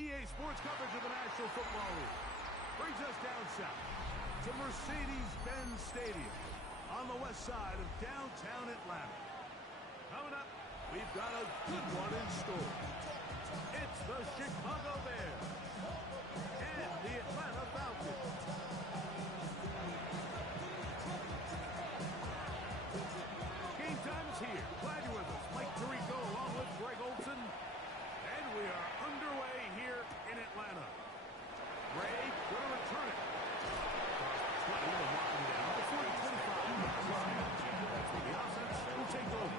EA Sports coverage of the National Football League brings us down south to Mercedes-Benz Stadium on the west side of downtown Atlanta. Coming up, we've got a good one in store. It's the Chicago Bears and the Atlanta Falcons. Game time is here. Glad you're with us. Mike Tirico along with Greg Olson. And we are underway here in Atlanta. Ray going to return it. 20 and walking down before the 25. That's when the offense will take over.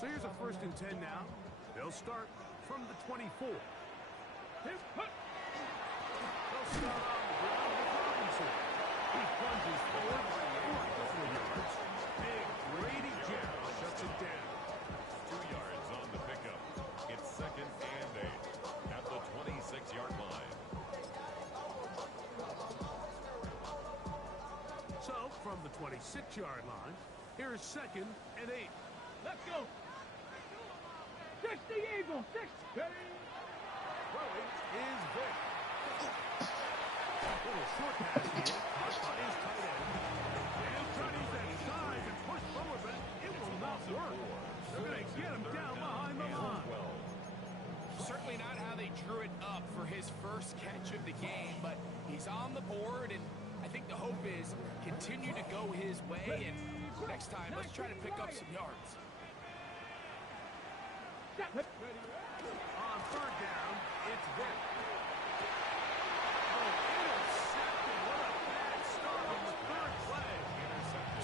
So here's a 1st and 10 now. They'll start from the 24. They'll start on the ground with Robinson. He plunges forward for a couple of yards. Big Grady Jarrett shuts it down. 2 yards on the pickup. It's 2nd and 8 at the 26-yard line. So from the 26-yard line, here's 2nd and 8. Let's go. 60 Eagles, 60. Throwing is Vick. A little short pass here. Caught by his tight end. And trying to use that size and push forward, but it will not work. They're going to get him down behind the line. Certainly not how they drew it up for his first catch of the game, but he's on the board, and I think the hope is continue to go his way, and next time, let's try to pick up some yards. On 3rd down, it's Vick. Oh, intercepted. What a bad start on the 3rd play.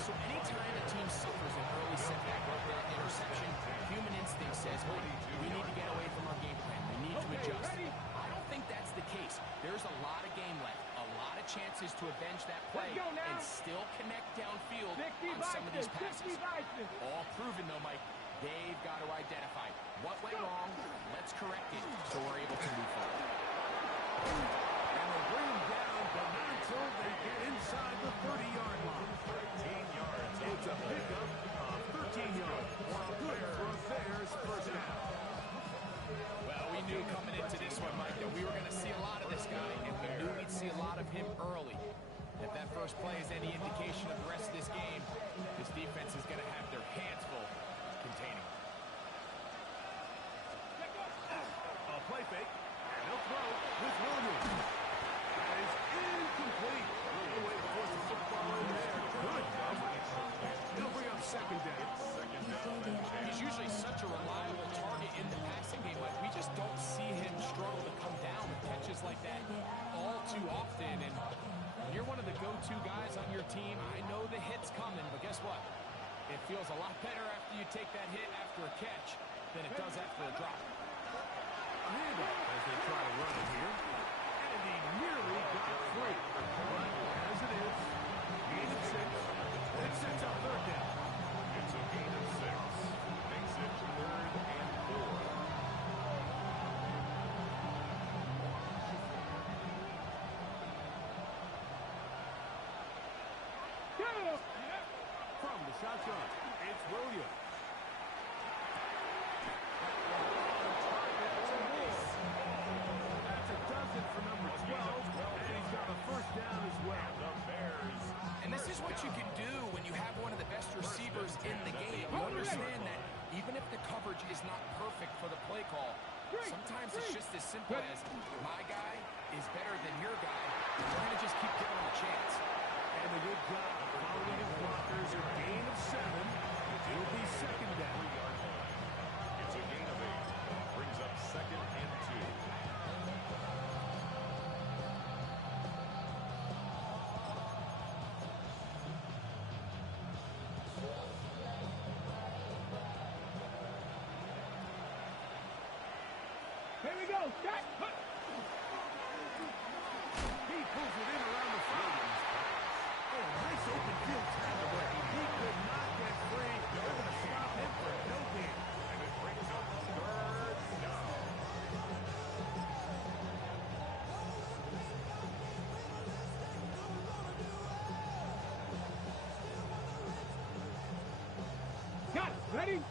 So anytime a team suffers an early setback or an interception, human instinct says, oh, we need to get away from our game plan. We need to adjust. I don't think that's the case. There's a lot of game left, a lot of chances to avenge that play and still connect downfield on some of these passes. All proven, though, Mike. They've got to identify what went wrong. Let's correct it so we're able to move forward. And they'll bring him down, but not until they get inside the 30-yard line. 13 yards. It's a pickup of 13 yards. Good for a Bears 1st down. Well, we knew coming into this one, Mike, that we were going to see a lot of this guy, and we knew we'd see a lot of him early. If that first play is any indication of the rest of this game, this defense is going to have their hands full containing. A play fake, and he'll throw with Williams. That is incomplete. No way to force the football in there. Good coverage. They'll bring up 2nd down. He's usually such a reliable target in the passing game, but we just don't see him struggle to come down with catches like that all too often. And when you're one of the go-to guys on your team, I know the hit's coming, but guess what? It feels a lot better after you take that hit after a catch than it does after a drop. A handoff as they try to run it here. And he nearly got free. But as it is, gain of 6. It sets up 3rd down. It's a gain of 6. Makes it 3rd and 4. From the shotgun, it's Williams. That's a dozen for number 12, and he's got a 1st down as well. The Bears. And this is what you can do when you have one of the best receivers in the game. You understand that even if the coverage is not perfect for the play call, sometimes it's just as simple as my guy is better than your guy. We're going to just keep giving him a chance. And the good job following his blockers, a gain of 7. It'll be 2nd down. It's a gain of 8. Brings up 2nd and 2. Here we go. Shot. He pulls it in around the 5. Oh, nice open field tackle, but he could not get ready?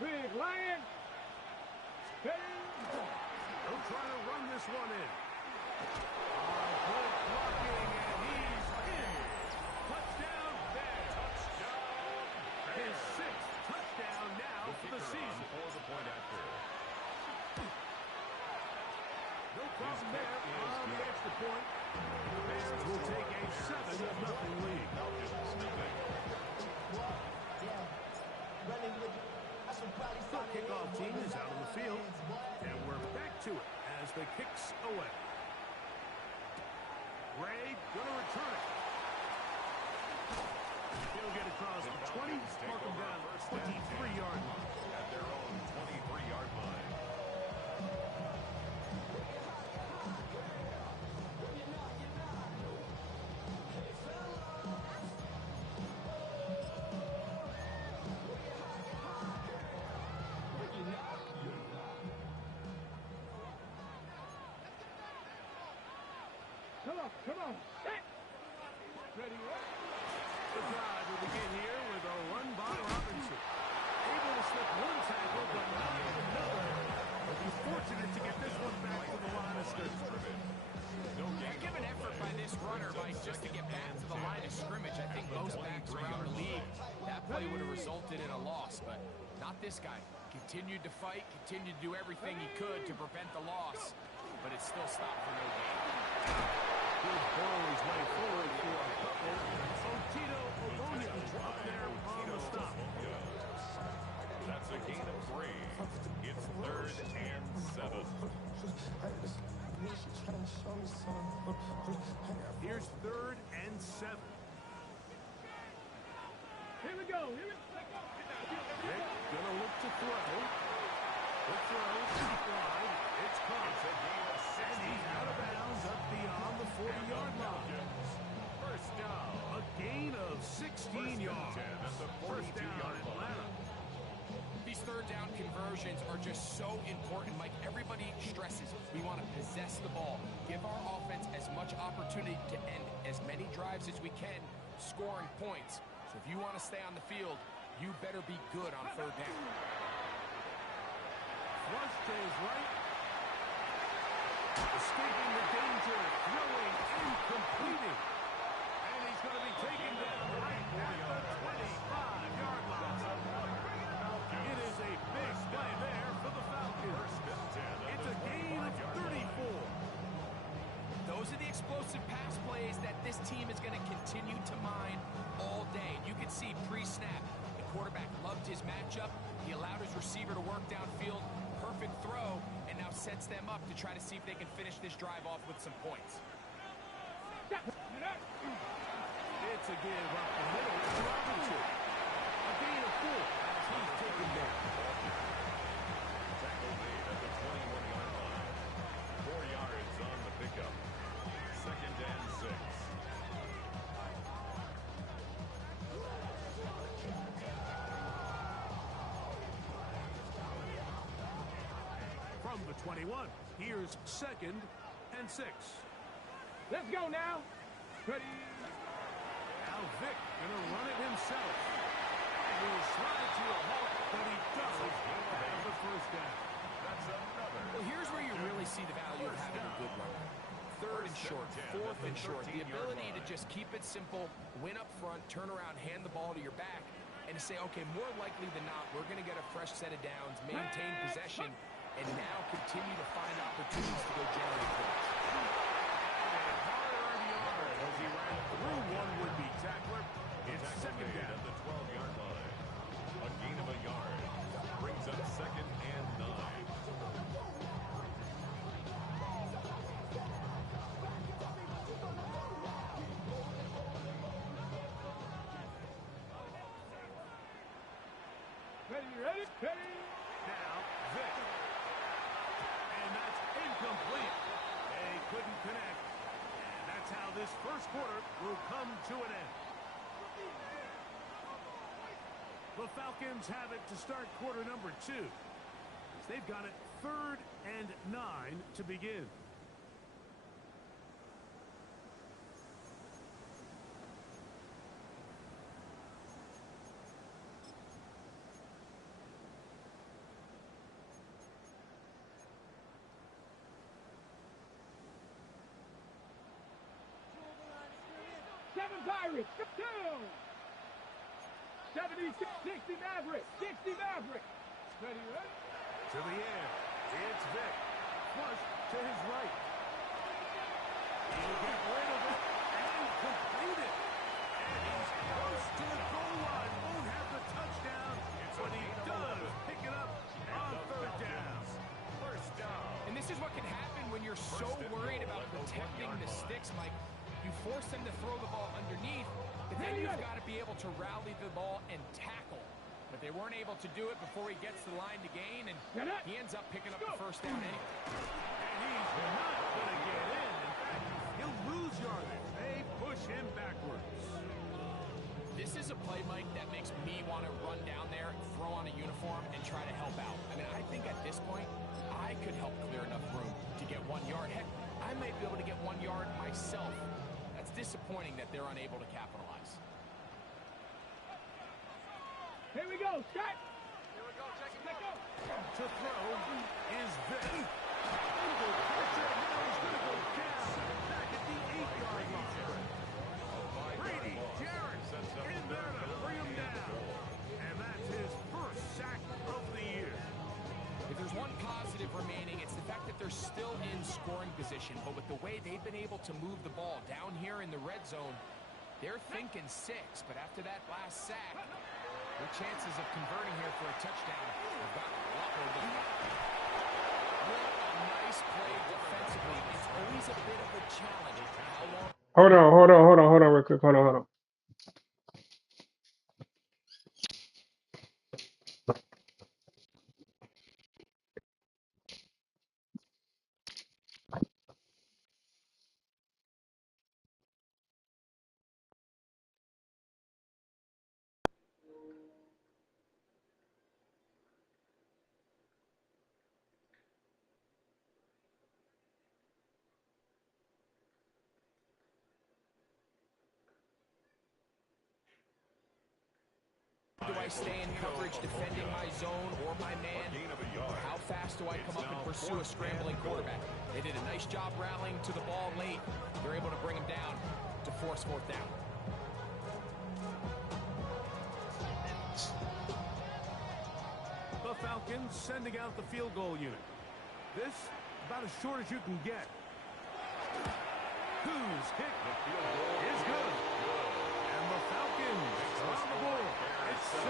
Big Lion. Ready? They'll try to run this one in. Good blocking, and he's in. Touchdown, Bears. Touchdown. His sixth touchdown now for the season. For the point after. No problem there on the extra point. The Bears will take a 7-0 lead. The kickoff team is out on the field, and we're back to it as the kicks away. Ray gonna return it. He'll get across the 20, mark him down 23-yard line. At their own 23-yard line. Come on. Set. Ready? The drive will begin here with a run by Robinson. Able to slip one tackle, but not another. He'll be fortunate to get this one back to the line of scrimmage. Heck of an effort by this runner just to get back to the line of scrimmage. I think most backs around the league, that play would have resulted in a loss, but not this guy. Continued to fight, continued to do everything he could to prevent the loss, but it still stopped for no gain. Good burrow his way forward for a couple. Otito Omonia up there on the stop. That's a gain of 3. It's 3rd and 7. Here's 3rd and 7. Here we go. Rick gonna look to throw. The throw deep wide. It's caught. It's a gain of 6. And he's out of bounds up beyond the 40-yard line. First down. A gain of 16 yards. At the First down 42-yard line. Atlanta. These third down conversions are just so important, Mike. Everybody stresses we want to possess the ball, give our offense as much opportunity to end as many drives as we can, scoring points. So if you want to stay on the field, you better be good on third down. Flush to his right. Escaping the danger, throwing and completing. And he's going to be taken down right at the 25-yard line. It is a big play there for the Falcons. It's a gain of 34. Those are the explosive pass plays that this team is going to continue to mine all day. You can see pre-snap, the quarterback loved his matchup. He allowed his receiver to work downfield. Perfect throw, and now sets them up to try to see if they can finish this drive off with some points. It's a give up the middle to Robinson. A gain of 4 as he's taken down. Tackle made at the 21-yard line. 4 yards on the pickup. 2nd and 6. From the 21, here's 2nd and 6. Let's go now. Ready? Now Vick gonna run it himself. And will slide to a halt, but he doesn't have the first down. That's another. Well, here's where you really see the value of having a good runner. 3rd and short, 4th and short. The ability to just keep it simple, win up front, turn around, hand the ball to your back, and to say, okay, more likely than not, we're going to get a fresh set of downs, maintain possession, and now continue to find opportunities to go generate points. And harder on the arm as he ran through one would-be tackler. It's 2nd down. At the 12-yard line. A gain of a yard. Brings up 2nd and 9. Ready? Now Vick. And that's incomplete. They couldn't connect. And that's how this first quarter will come to an end. The Falcons have it to start quarter number 2. They've got it 3rd and 9 to begin. carry. Down. 70, 60 Maverick. 60 Maverick. Ready, ready? To the air. It's Vick. Flush to his right. He'll get rid of it and complete it. And he's close to the goal line. Won't have the touchdown, but he does pick it up on third down. First down. And this is what can happen when you're so worried about protecting the sticks, Mike. You force them to throw the ball underneath, but then you've got to be able to rally the ball and tackle. But they weren't able to do it before he gets the line to gain, and he ends up picking up the first down anyway. And he's not going to get in. In fact, he'll lose yardage. They push him backwards. This is a play, Mike, that makes me want to run down there, throw on a uniform, and try to help out. I mean, I think at this point, I could help clear enough room to get 1 yard. Heck, I might be able to get 1 yard myself. That's disappointing that they're unable to capitalize. Here we go, Scott. Here we go, check it out. To throw is Vick. Under pressure, now he's going to go down back at the 8-yard line. Brady Jarrett in there to bring him down. And that's his first sack of the year. If there's one positive remaining, it's the fact that they're still in scoring position. But with the way they've been able to move the ball down here in the red zone, they're thinking 6. But after that last sack, their chances of converting here for a touchdown have gotten a lot more difficult. What a nice play defensively. It's always a bit of a challenge. How long? Hold on, real quick. Hold on. Do I stay in coverage defending my zone or my man? Or how fast do I come up and pursue a scrambling quarterback? They did a nice job rallying to the ball late. They're able to bring him down to force 4th down. The Falcons sending out the field goal unit. This, about as short as you can get. Whose kick is good. And the Falcons are on the board. It's 7-3.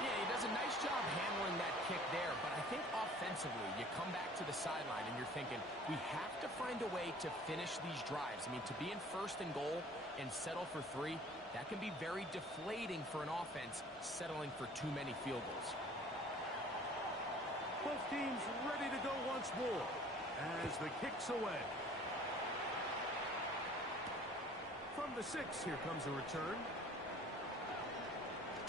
Yeah, he does a nice job handling that kick there, but I think offensively, you come back to the sideline and you're thinking, we have to find a way to finish these drives. I mean, to be in 1st and goal and settle for 3, that can be very deflating for an offense settling for too many field goals. Both teams ready to go once more as the kick's away. From the 6, here comes a return.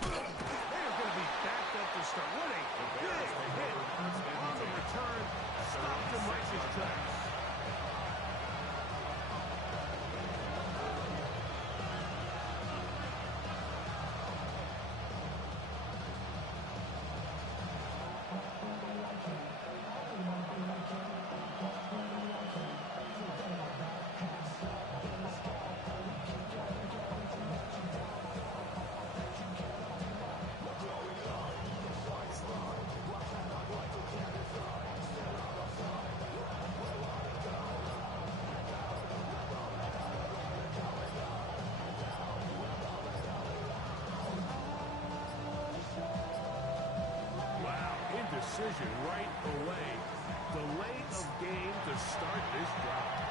They're going to be backed up to start. What a big hit on the return. Stopped him right in his tracks. Decision right away. Delay of game to start this drive.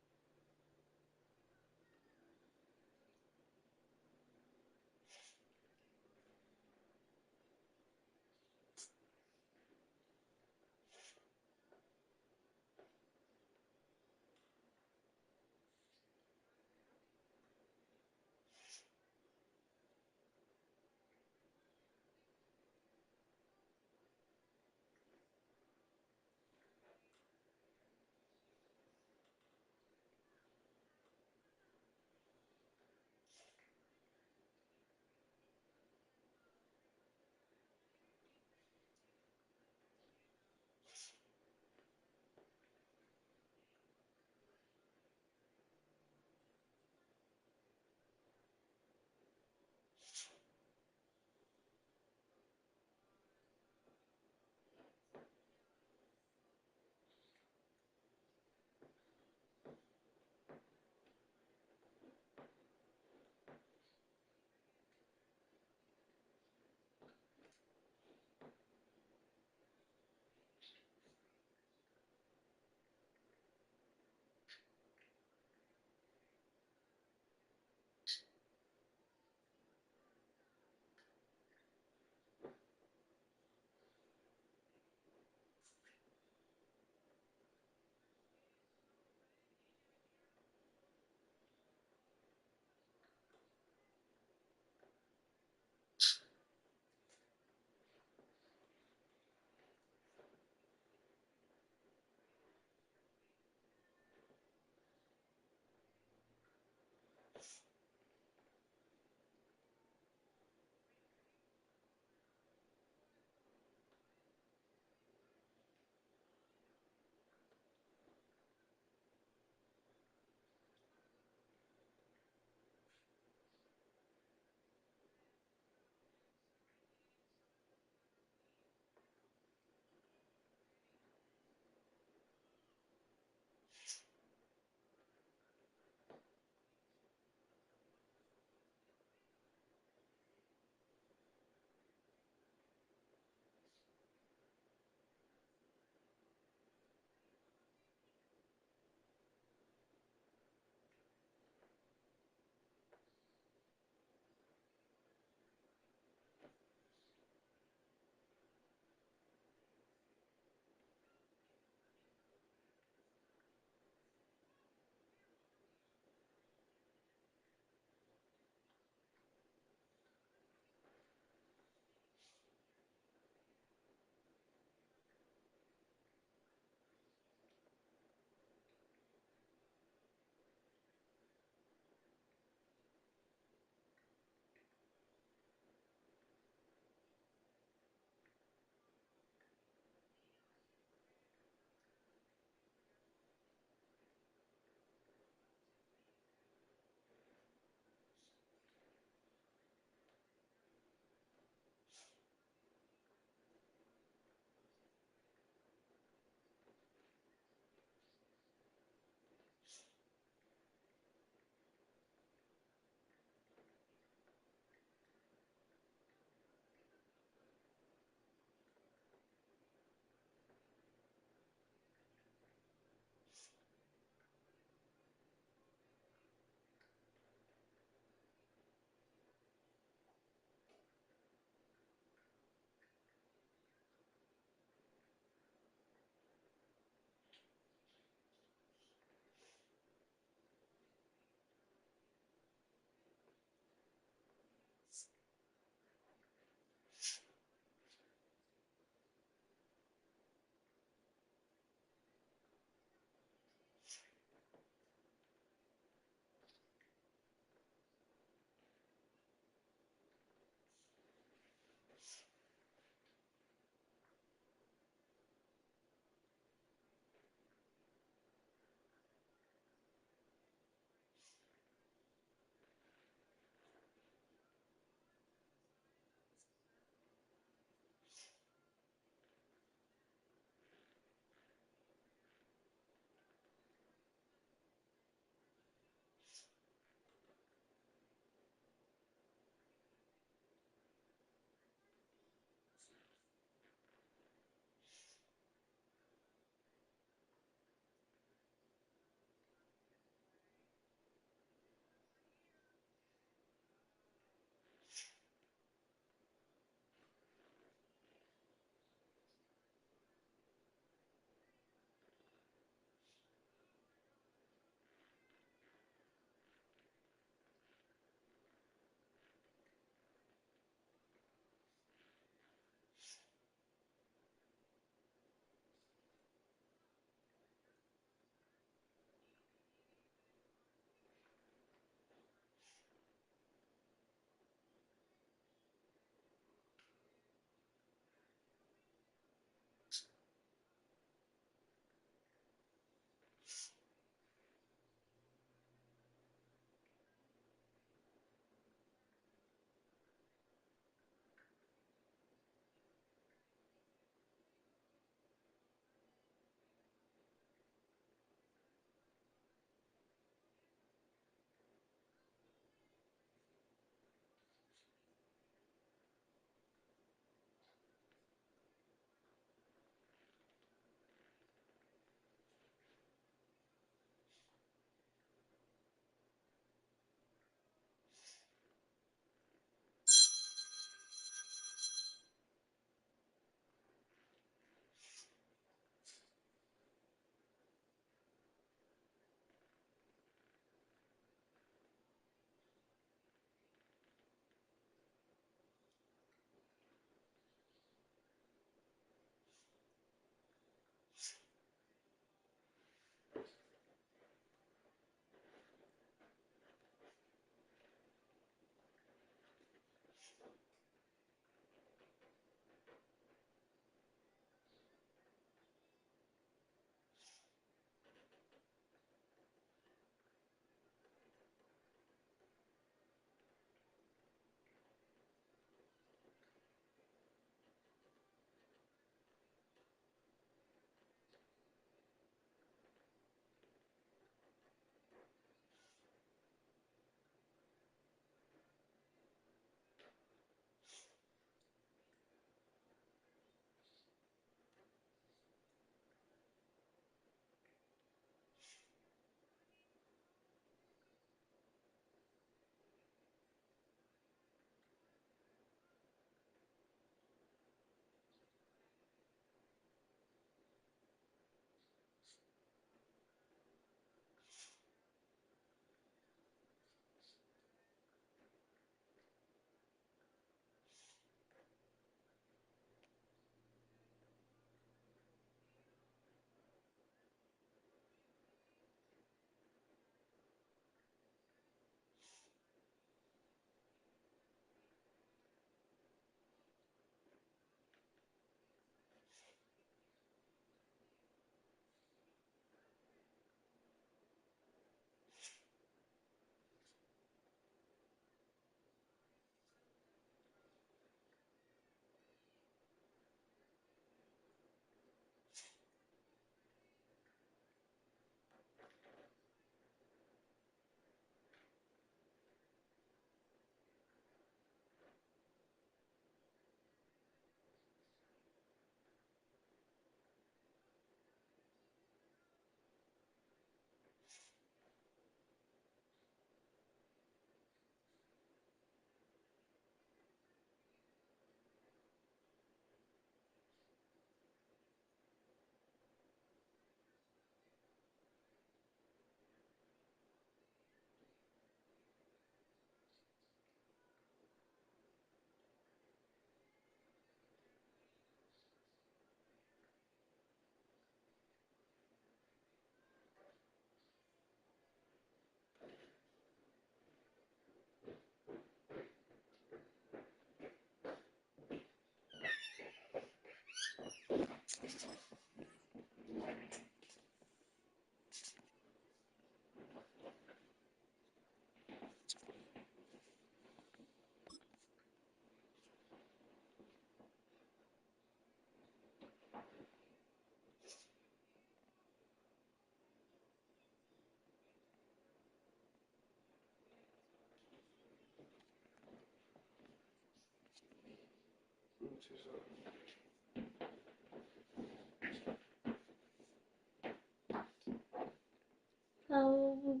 Oh.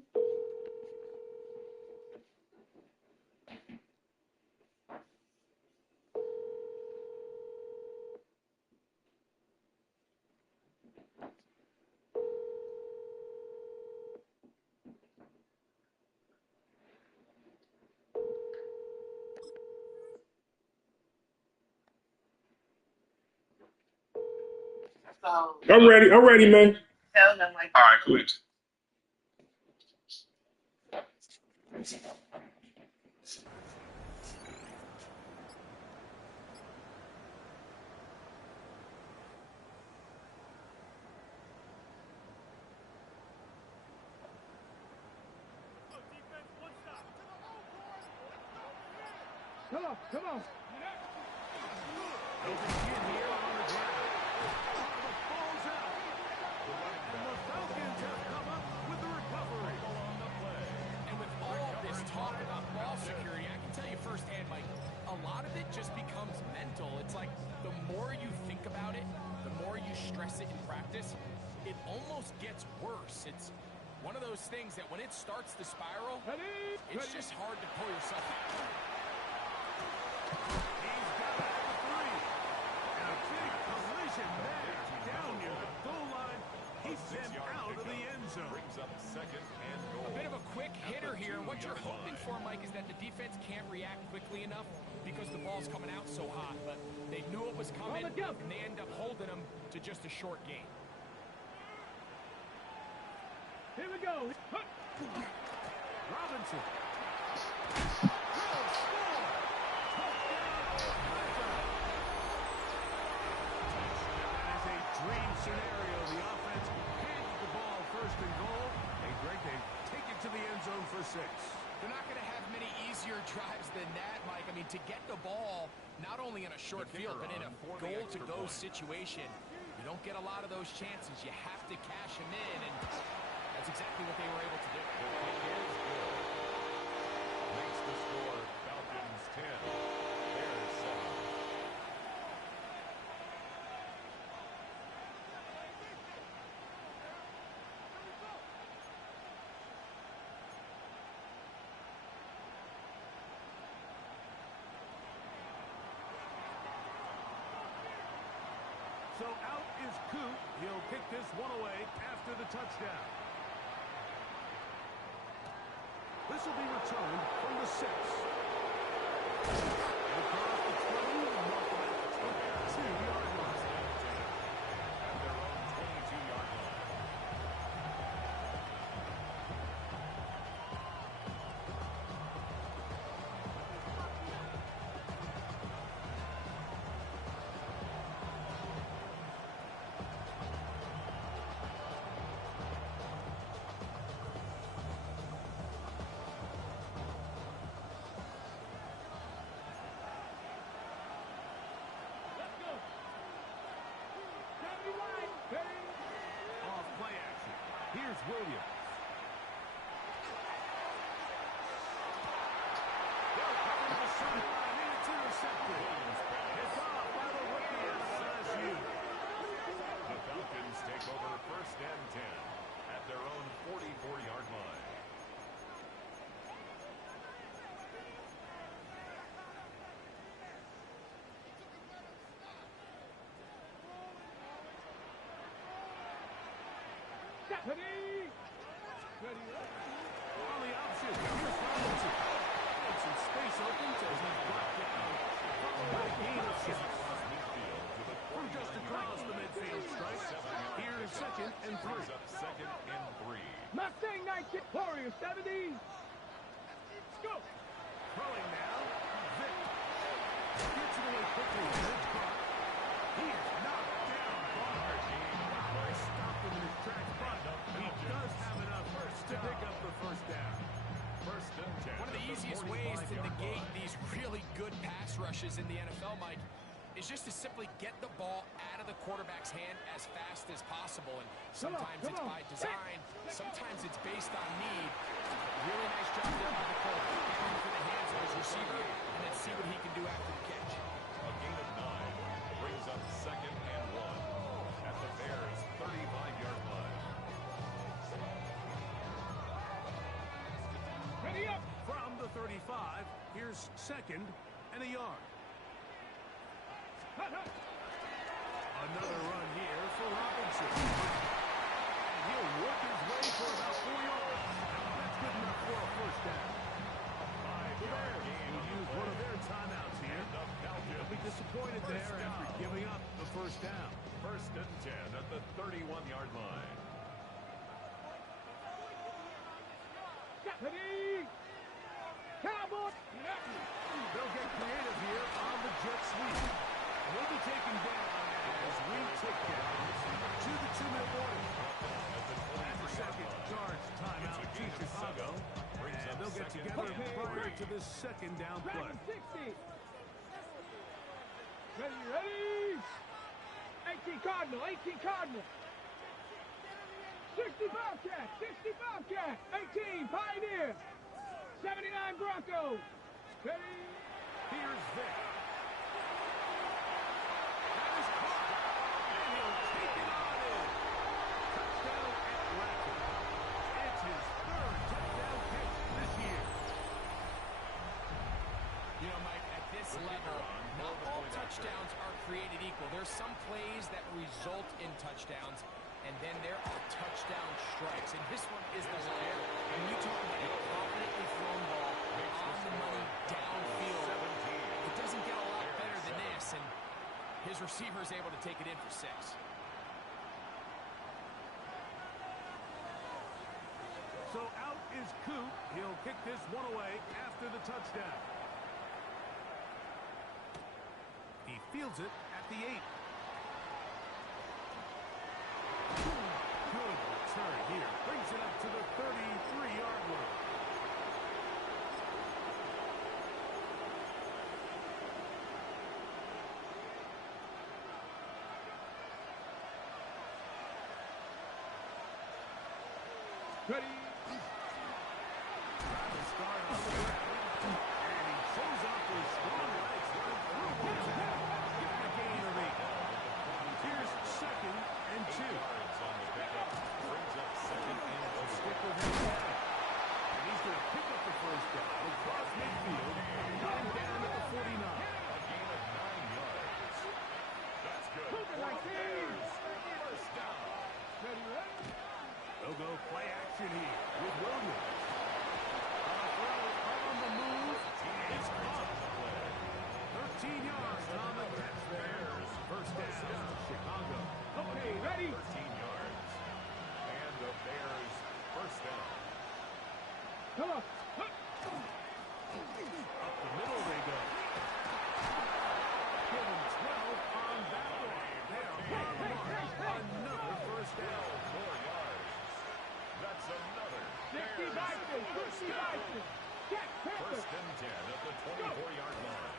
I'm ready. I'm ready, man. All right, cool. Come on, come on. They begin here on the ground. The ball's out. And the Falcons have come up with the recovery. On the play. And with all this talk about ball security, I can tell you firsthand, Mike, a lot of it just becomes mental. It's like the more you think about it, the more you stress it in practice, it almost gets worse. It's one of those things that when it starts to spiral, it's just hard to pull yourself out. He's got it at the 3. And a big collision there. Down near the goal line. He's sent out of the end zone. Brings up second and goal. A bit of a quick hitter here, and what you're hoping for, Mike, is that the defense can't react quickly enough because the ball's coming out so hot. But they knew it was coming, and they end up holding them to just a short game. Here we go. Robinson. Dream scenario. The offense hands the ball first and goal. Hey, Greg, they take it to the end zone for 6. They're not going to have many easier drives than that, Mike. I mean, to get the ball, not only in a short field, but in a goal-to-go situation, you don't get a lot of those chances. You have to cash them in, and that's exactly what they were able to do. Makes the score Falcons 10. Bears 7. So out is Coop. He'll kick this one away after the touchdown. This will be returned from the 6. Across the 20, mark at the 22-yard line. At their own 22-yard line. Off play action. Here's Williams. They'll cover the sideline, and it's intercepted. It's off by the rookie out of LSU. The Falcons take over first and 10 at their own 44-yard line. On the option. Here's Robinson. And some space open to his brought down. Followed by a gain of 6. From just across the midfield stripe. Here's second and 3. Brings up second and 3. Mustang 19, Warrior 70. Let's go. Throwing now. Vick. Gets it away quickly. It's caught. He is knocked down hard. They stopped him in his tracks, but he does have enough to pick up the first down. First and 10. One of the easiest ways to negate these really good pass rushes in the NFL, Mike, is just to simply get the ball out of the quarterback's hand as fast as possible. And sometimes it's by design, sometimes it's based on need. Really nice job there by the quarterback. Get into the hands of his receiver, and then see what he can do after the catch. A gain of 9. Here's second and a yard. Another run here for Robinson. And he'll work his way for about 4 yards. That's good enough for a first down. The Bears will use one of their timeouts here. They'll be disappointed there after giving up the first down. First and 10 at the 31-yard line. Ready? Cowboy! They'll get creative here on the jet sweep. We'll be taken down as we take down to the 2-minute warning. And the second charge timeout to Chicago. And they'll get together prior to this second down play. 60. Ready? 18 Cardinal, 18 Cardinal. 60 Bobcat, 60 Bobcat. 18 Pioneer. 79 Broncos. Ready? Here's Vick. That is caught. And he'll take it on in. Touchdown Atlanta. It's his third touchdown catch this year. You know, Mike, at this level, not all touchdowns are created equal. There's some plays that result in touchdowns, and then there are touchdown strikes. And this one is the layer. When you talk about a confidently thrown ball on the money downfield, it doesn't get a lot better than this, and his receiver is able to take it in for 6. So out is Coop. He'll kick this one away after the touchdown. He fields it at the 8. Good return here. Brings it up to the 33-yard line. Ready? Travis Scott on the ground. And he shows off his strong legs right through his head. Give him a gain of 8. Here's second and 2. Yards on the pickup. Brings up second and They'll 2. stick with him now. And he's going to pick up the first down across midfield. Got him down at the 49. A gain of 9 yards. That's good. Move it like this. First down. Ready? They'll go play action here with Williams. On the move. It's caught. 13 yards on the catch there. First down, Chicago. Okay, ready? 13 yards. And the Bears first down. Come on. Up the middle they go. Give them 12 on that one. They are on the mark. Another first down. 4 yards. That's another 60 Bison, 60 Bison. Jack Pepper. first and 10 at the 24-yard line.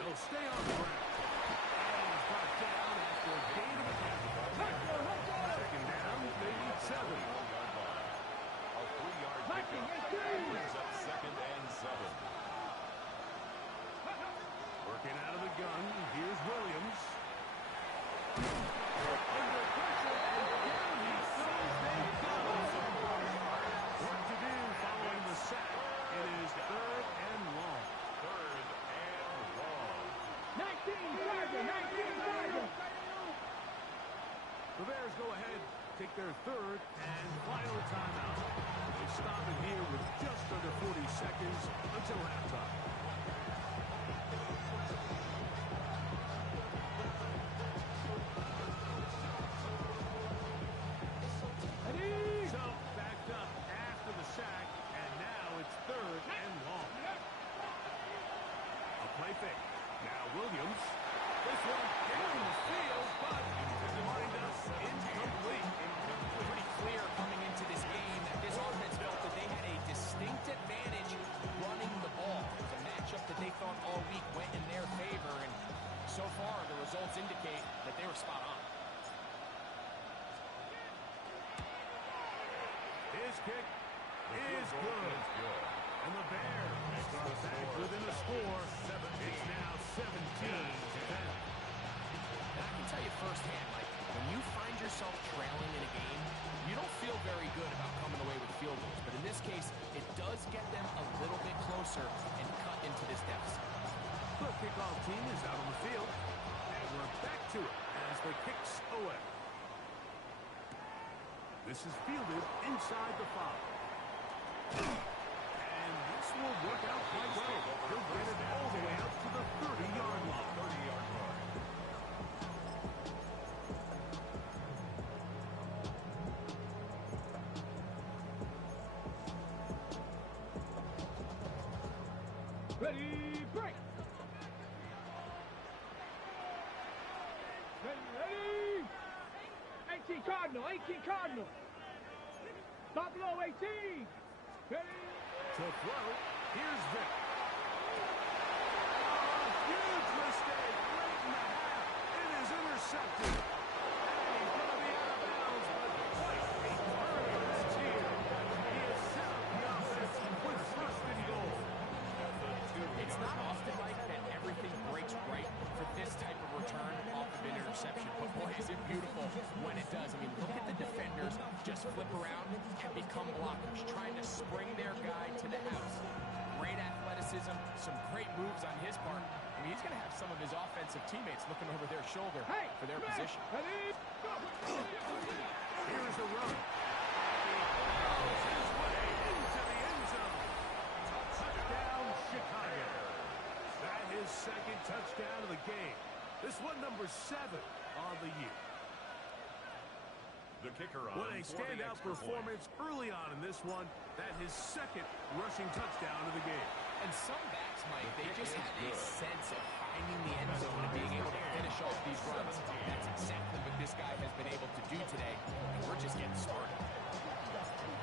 They'll stay on the ground. And he's brought down after a gain of a tackle. Second down, they need 7. 4-yard line. A 3-yard Viking, pickup. yes, Brings up second and 7. Working out of the gun, here's Williams. Under pressure, and down he goes. They go. Work to do following the sack. It is third and long. Third and long. 19 Tiger, 19 Tiger. The Bears go ahead, take their third and final timeout. They stop it here with just under 40 seconds until halftime. Ready? So backed up after the sack, and now it's third and long. A play fake. Now Williams. This one down the field, but wind up incomplete. Pretty clear coming into this game that this offense felt that they had a distinct advantage running the ball. It was a matchup that they thought all week went in their favor, and so far the results indicate that they were spot on. His kick is good. And the Bears start back within a score. It's now 17-10. And I can tell you firsthand, Mike, when you find yourself trailing in a game, you don't feel very good about coming away with field goals. But in this case, it does get them a little bit closer and team is out on the field. And we're back to it as the kick's away. This is fielded inside the 5. And this will work out quite well. He'll get it all the way out to the 30-yard line. 30-yard line. Ready, break. Ready. 18 Cardinal, 18 Cardinal. Top low, 18. Ready. To throw, here's Vick. Huge mistake late in the half. It is intercepted. And he's going to be out of bounds, but quite a turn of events here. He has set up the offense with first and goal. It's not often, Mike, that everything breaks right for this type of return off of an interception. But boy, is it beautiful when it does. I mean, look at the defenders just flip around and become blockers, trying to spring their guy to the house. Great athleticism, some great moves on his part. I mean, he's going to have some of his offensive teammates looking over their shoulder for their position. Ready, go. Here's a run. He throws his way into the end zone. Touchdown, Chicago. That is second touchdown of the game. This one number 7 on the year. The kicker on What a standout performance early on in this one. That his second rushing touchdown of the game. And some backs, Mike, they just have a sense of finding the end zone and being able to finish off these runs. That's exactly what this guy has been able to do today, and we're just getting started.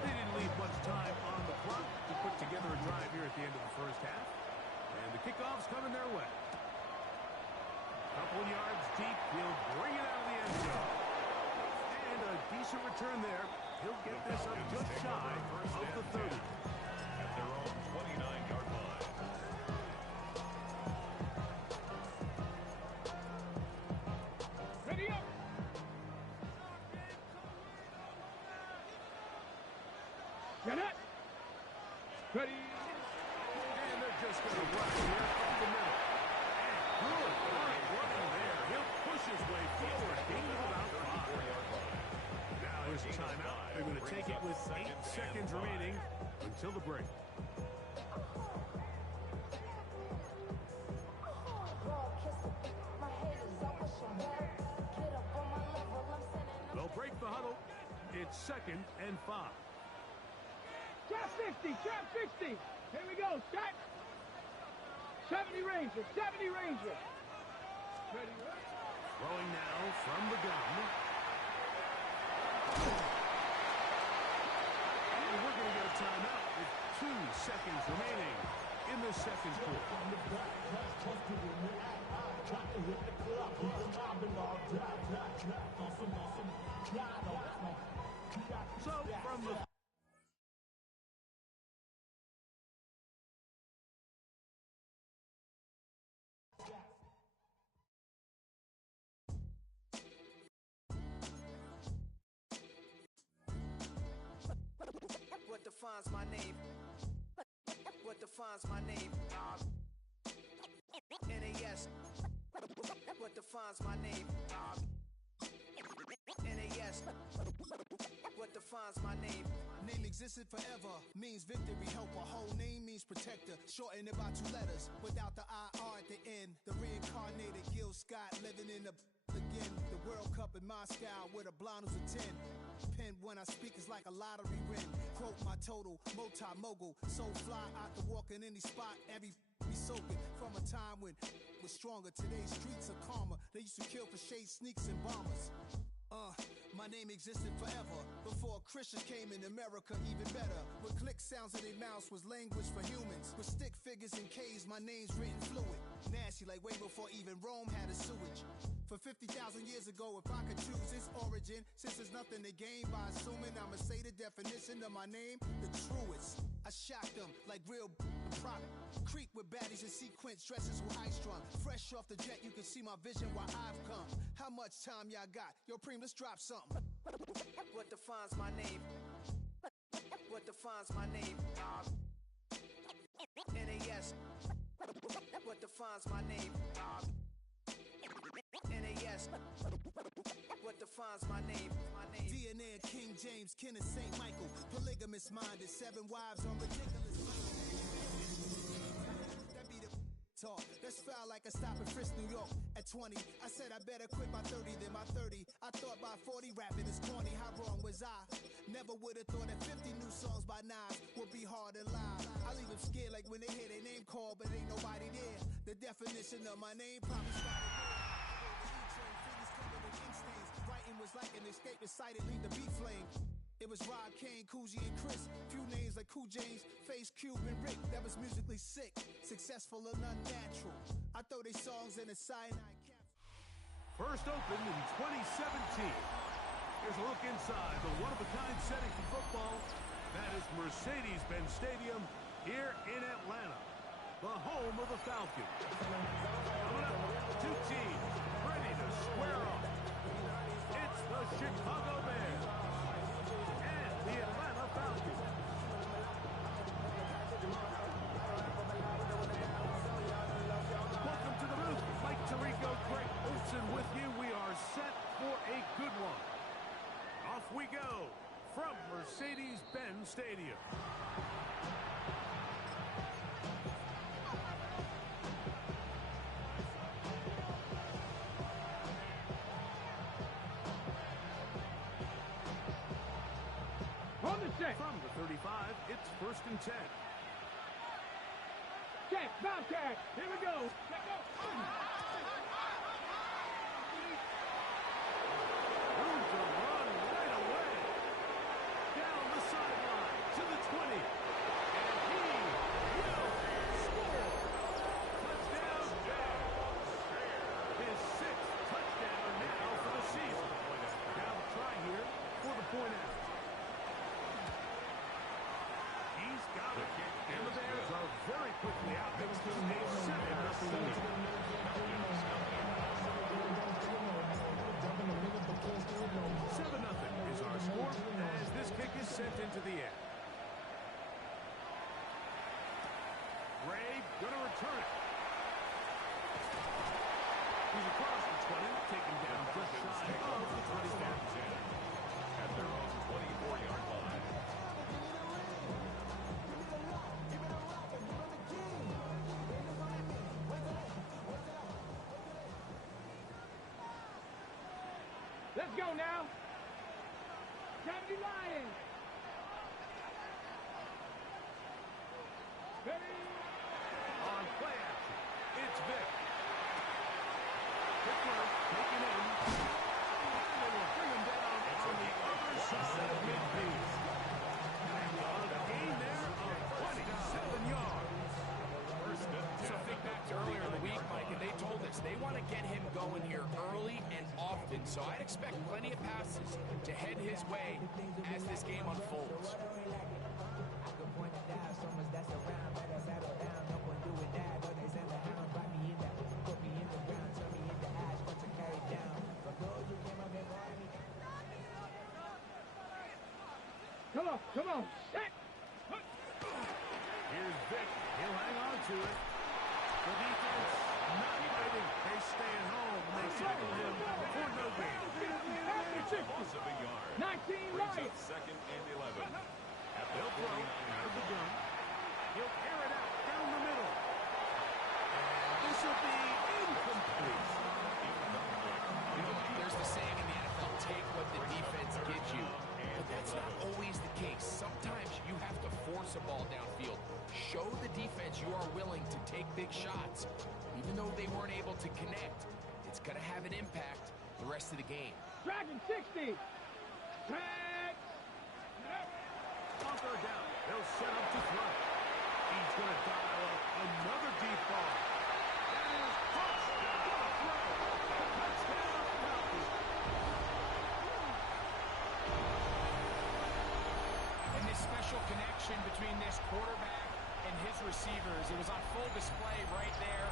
They didn't leave much time on the clock to put together a drive here at the end of the first half. And the kickoff's coming their way. Couple yards deep, he'll bring it out of the end zone. And a decent return there. He'll get this up just shy of the 30. At their own 29-yard line. Ready up. Get it. Ready. And they're just going to rush here up the middle. And good work running there. He'll push his way forward. Gain of about 5. Now here's a timeout. They're going to take it with 8 seconds remaining until the break. They'll break the huddle. It's 2nd and 5. Trap 60, trap 60. Here we go, set. 70 Ranger, 70 Ranger. Ready, Throwing now from the gun. And we're going to get a timeout with 2 seconds remaining in the second quarter. So from the What defines my name? What defines my name? NAS. What defines my name? NAS. What defines my name? Name existed forever, means victory, helper. Whole name means protector, shortened it by 2 letters, without the IR at the end. The reincarnated Gil Scott, living in the again. The World Cup in Moscow, where the blonde was a 10. Pen when I speak is like a lottery win. Quote my total, multi-mogul, so fly I could walk in any spot, every be soaking. From a time when was stronger, today's streets are calmer. They used to kill for shade sneaks and bombers. My name existed forever. Before Christians came in America, even better. With click sounds in their mouths was language for humans. With stick figures and K's, my name's written fluid. Nasty like way before even Rome had a sewage. For 50,000 years ago, if I could choose its origin, since there's nothing to gain by assuming, I'ma say the definition of my name, the truest. I shocked them like real prop. Creep with baddies in sequence, dresses who high strung. Fresh off the jet, you can see my vision where I've come. How much time y'all got? Yo, Preem, let's drop something. What defines my name? What defines my name? NAS. What defines my name? NAS. What defines my name? DNA of King James, kin of St. Michael. Polygamous minded, 7 wives on ridiculous. That be the talk. That's foul like a stop in Frisk, New York. At 20, I said I better quit by 30 than by 30. I thought by 40 rapping is corny. How wrong was I? Never would have thought that 50 new songs by Nas would be hard to lie. I leave them scared like when they hear their name called, but ain't nobody there. The definition of my name probably started there. Writing was like an escape recited, leave the beat flame. It was Rob, Kane, Coogee, and Chris. Few names like Cool James, Face, Cube, and Rick. That was musically sick, successful and unnatural. I throw they songs in a cyanide capsule. First opened in 2017. Here's a look inside the one-of-a-kind setting for football. That is Mercedes-Benz Stadium here in Atlanta, the home of the Falcons. Coming up, two teams ready to square off. It's the Chicago Bears and the Atlanta Falcons. Welcome to the booth. Mike Tirico, Greg Olson with you. We are set for a good one. Off we go from Mercedes-Benz Stadium. From the 35, it's 1st and 10. Check, Bobcat. Here we go. Check, go. Room to run right away. Down the sideline to the 20. And he will score. Touchdown, Bears. His 6th touchdown now for the season. Now the try here for the point out. He's got it. And the Bears are very quickly out. It's a 7-0 lead. 7-0 is our score as this kick is sent into the air. Ray gonna return it. He's across the 20, taken down just shy of the 25. At their own 24-yard line. Let's go now. 70 Lions. Ready? On play action, it's Vick. Quick work, taken in. And they will bring him down on the other side of midfield. And a gain there of 27 yards. So think back to earlier in the week, Mike, and they told us they want to get him going here early and often. So I'd expect plenty of passes to head his way as this game unfolds. Come on. Set. Here's Vick. He'll hang on to it. The defense not fighting. They stay at home. They tackle him for no gain. Loss of a yard. 19 Brings Lions. up 2nd and 11. At the They'll throw out of the gun. He'll air it out down the middle. And this will be incomplete. You know, there's the saying in the NFL, take what the defense gives you. But that's not always the case. Sometimes you have to force a ball downfield. Show the defense you are willing to take big shots. Even though they weren't able to connect, it's going to have an impact the rest of the game. Dragon 60. Drag. On third down, they'll set up to throw. He's going to dial up another deep ball. That is touchdown throw. Touchdown Falcons. And this special connection between this quarterback and his receivers, it was on full display right there.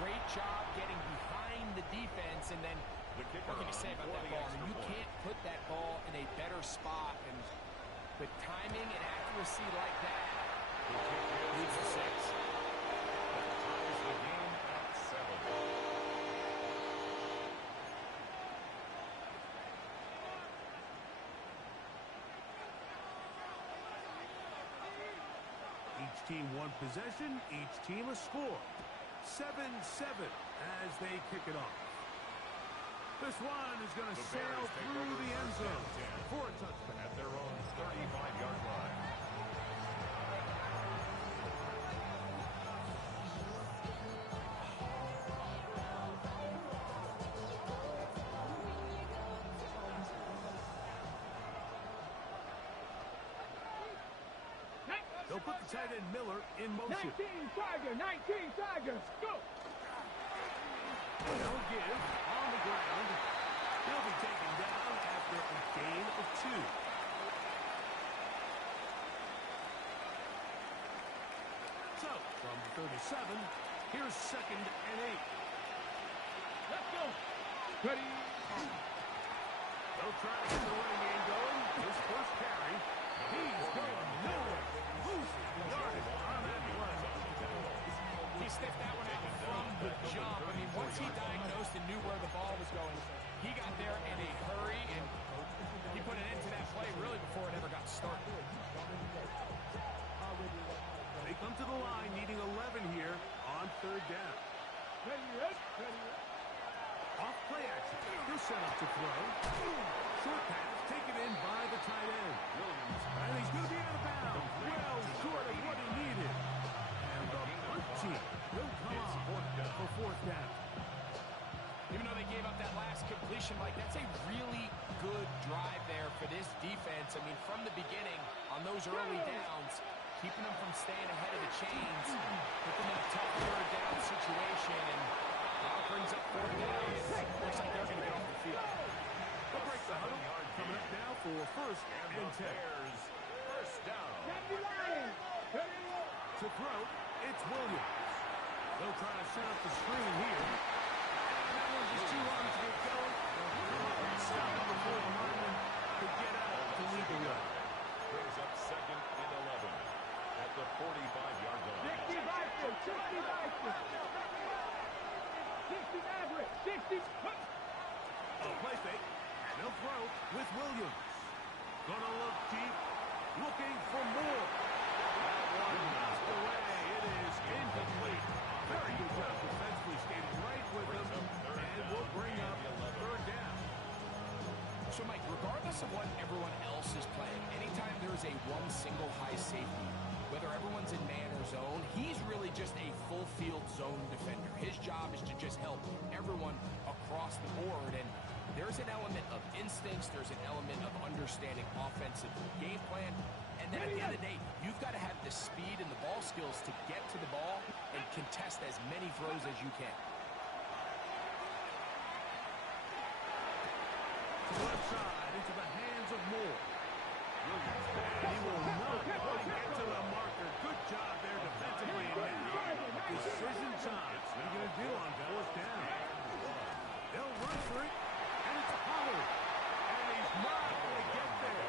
Great job getting behind the defense, and then what can you say about that ball? I mean, you can't put that ball in a better spot, and with timing and accuracy like that, leads to 6. That ties team one possession, each team a score. 7-7 as they kick it off. This one is going to sail through the end zone for a touchback. At their own 35-yard line. They'll put the tight end Miller in motion. 19 Tigers, go! They'll give on the ground. He'll be taken down after a gain of 2. So, from the 37, here's 2nd and 8. Let's go! Ready? They'll try to get the running game going. His first carry. He's going nowhere. Loses yardage on that play. He sniffed that one out from the jump. I mean, once he diagnosed and knew where the ball was going, he got there in a hurry, and he put an end to that play really before it ever got started. They come to the line needing 11 here on 3rd down. Ready. Off play action. They're set up to throw. Short pass taken in by the tight end. And he's going to be out of bounds. Well short of what he needed. And the punt team will come on for 4th down. Even though they gave up that last completion, Mike, that's a really good drive there for this defense. I mean, from the beginning, on those early downs, keeping them from staying ahead of the chains, put them in a tough 3rd down situation, and now brings up 4th down. Looks like they're going to get off the field. They'll break the huddle. Coming up now for 1st and 10. Bears, first down. To throw, it's Williams. They'll try to set up the screen here. And that one's just too long to get going. Stop it before the lineman could get out to lead the way. Brings up 2nd and 11 at the 45-yard line. 60 Vikings, 60 Vikings. 60 Maverick, 60. A play fake, and they'll throw with Williams. Gonna look deep, looking for more. That one knocked away. It is incomplete. Very good job defensively, skating right with them, and will bring up 3rd down. So, Mike, regardless of what everyone else is playing, anytime there's a one single high safety, whether everyone's in man or zone, he's really just a full field zone defender. His job is to just help everyone across the board, and there's an element of instincts, there's an element of understanding offensive game plan, and then at the end of the day, you've got to have the speed and the ball skills to get to the ball and contest as many throws as you can. Left side into the hands of Moore. Williams, he will not quite get to the marker. Good job there defensively. Now, decision time. What are you going to do on 4th down? They'll run for it, and it's Pollard. And he's not going to get there.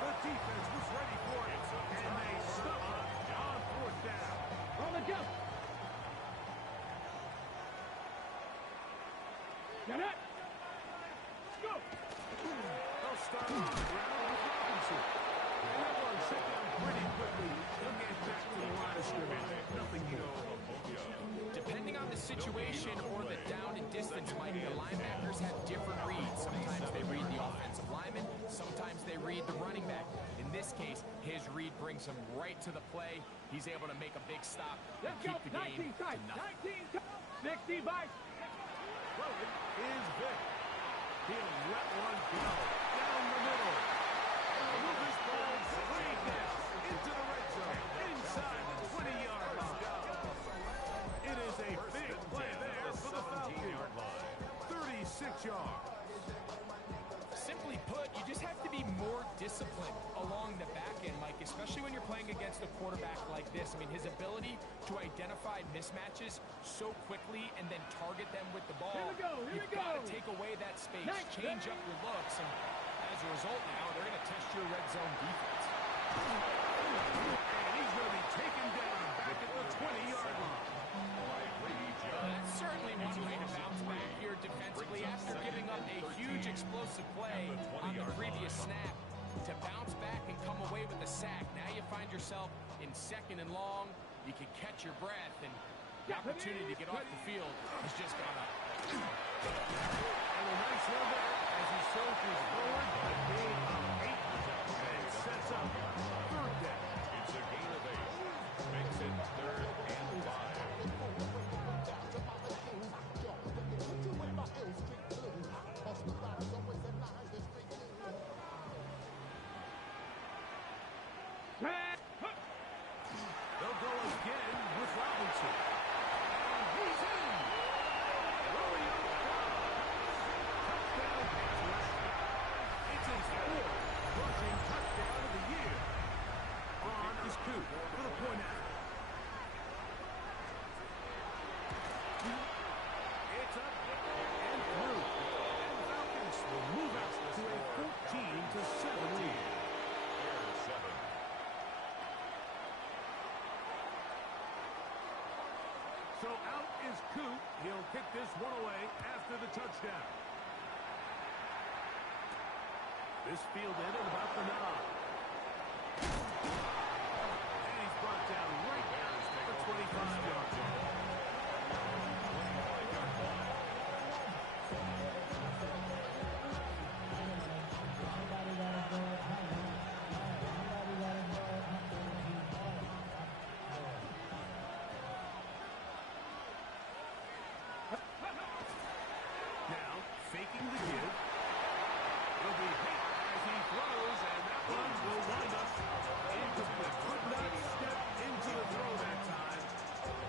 The defense was ready for it, and they stop on 4th down. On the jump. Get it. Go. They'll start on the ground with Robinson. And that one shut down pretty quickly. They'll get back to the line of scrimmage. Nothing more. Depending on the situation or the down and distance, Mike, the linebackers have different reads. Sometimes they read the offensive lineman, sometimes they read the running back. In this case, his read brings him right to the play. He's able to make a big stop and Let's keep go. the game 19 to tight. nothing. 19 60 Vikings. Throwing is Vick. He'll let one go down the middle. And move this ball straight down into the red zone, inside the 20-yard line. It is a big play there for the Falcons. 36 yards. Simply put, you just have to be more disciplined along the back end, Mike, especially when you're playing against a quarterback like this. I mean, his ability to identify mismatches so quickly and then target them with the ball. You've got to take away that space, change up your looks, and as a result now, they're going to test your red zone defense. And he's going to be taken down back at the 20-yard line. That's certainly one way to bounce back here defensively after giving up a huge explosive play on the previous snap. to bounce back and come away with the sack. Now you find yourself in 2nd and long. You can catch your breath, and the opportunity to get off the field has just gone up. And a nice run there as he soldiers forward, a gain of 8, and sets up 3rd down. It's a gain of 8. Makes it 3rd and 5. They'll go again with Robinson. And he's in. Romeo touchdown Panthers. It's his 4th rushing touchdown of the year. On is Coop for the point out. It's up and through. And the Falcons will move out to a 14-7 lead. Bears 7. So out is Coop. He'll kick this one away after the touchdown. This fielded at about the 9. And he's brought down right there at the 25-yard line. Now, faking the give. It'll be hit as he throws, and that one will wind up incomplete. Could not step into the throw that time.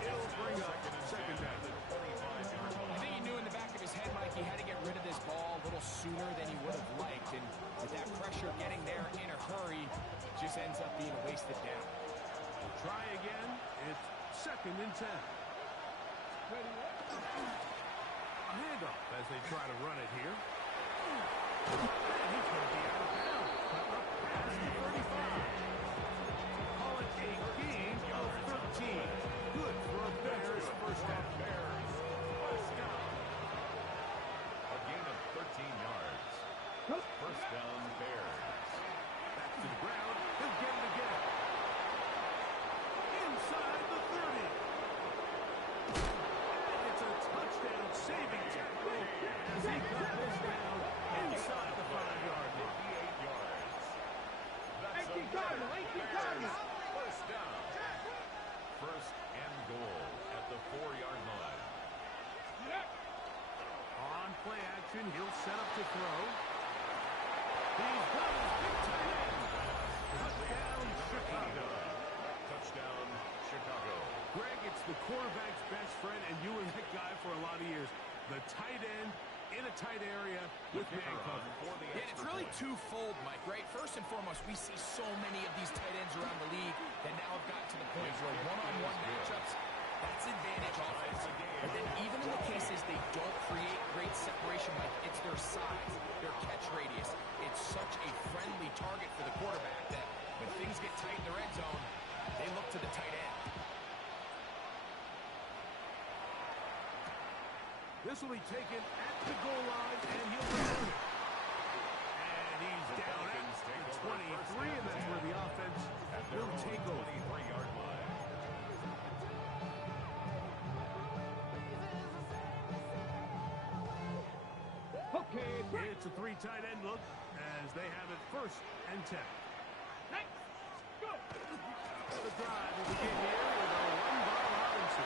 It'll bring up 2nd down. I think he knew in the back of his head, Mike, he had to get rid of this ball a little sooner than he would have liked. And with that pressure getting there in a hurry, just ends up being a wasted down. Try again. It's 2nd and 10. A handoff as they try to run it here. And he's going to be out of bounds. Cut up past the 35. Call it a gain of 13. Good for a Bears 1st down. A gain of 13 yards. 1st down, Bears. Back to the ground. He'll get it again. Inside the 30. And it's a touchdown saving tackle as he got this down inside the 5-yard line. 58 yards. That's a 18 Cardinal, 18 Cardinal. 1st down. 1st and goal at the 4-yard line. On play action, he'll set up to throw. He's got his big tight end. Touchdown, Chicago. Touchdown, Chicago. Greg, it's the quarterback's best friend, and you were that guy for a lot of years. The tight end in a tight area with man coverage. Yeah, it's really twofold, Mike, right? First and foremost, we see so many of these tight ends around the league that now have gotten to the point where one-on-one matchups, that's advantage offense. But then even in the cases they don't create great separation, Mike, it's their size, their catch radius. It's such a friendly target for the quarterback that when things get tight in the red zone, they look to the tight end. This will be taken at the goal line, and he'll return it. And he's down at the 23, and that's where the offense will take over. 23-yard line. Okay, break. It's a 3 tight end look as they have it 1st and 10. Next. Go. The drive will begin here with a run by Robinson.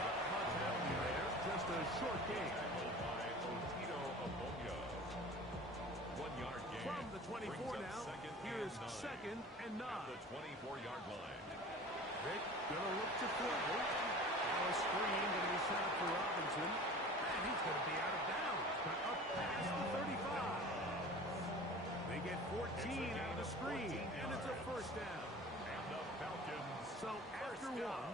Not much happening there, just a short game. By Otito Obonya. 1-yard gain. From the 24 now, here's 2nd and 9. At the 24-yard line. Vick gonna look to throw. Now a screen gonna be set up for Robinson. And he's gonna be out of bounds, but up past the 35. They get 14 out of the screen, and it's a 1st down. And the Falcons. So after one,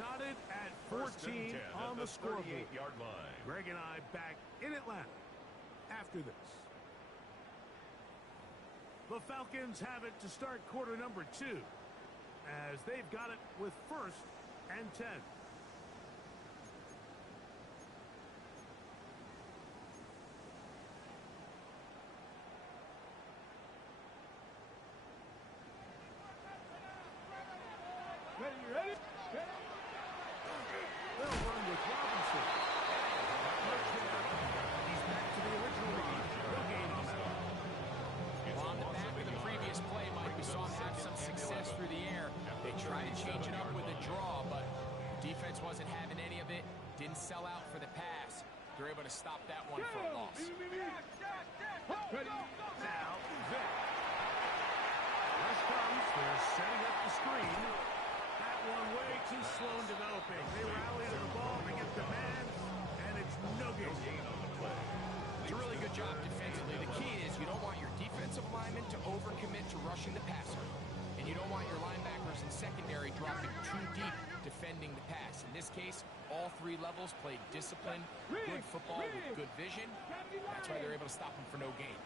knotted at 14 on the scoreboard. 38-yard line. Greg and I back in Atlanta after this. The Falcons have it to start quarter number 2 as they've got it with 1st and 10. wasn't having any of it. Didn't sell out for the pass. They're able to stop that one for a loss. Now, Vick. Rush comes. They're setting up the screen. That one way too slow in developing. They rally to the ball. They get the man, and it's no gain on the play. It's a really good job defensively. The key is you don't want your defensive linemen to overcommit to rushing the passer. And you don't want your linebackers and secondary dropping too deep defending the pass. In this case, all three levels played disciplined, good football with good vision. That's why they're able to stop them for no gain.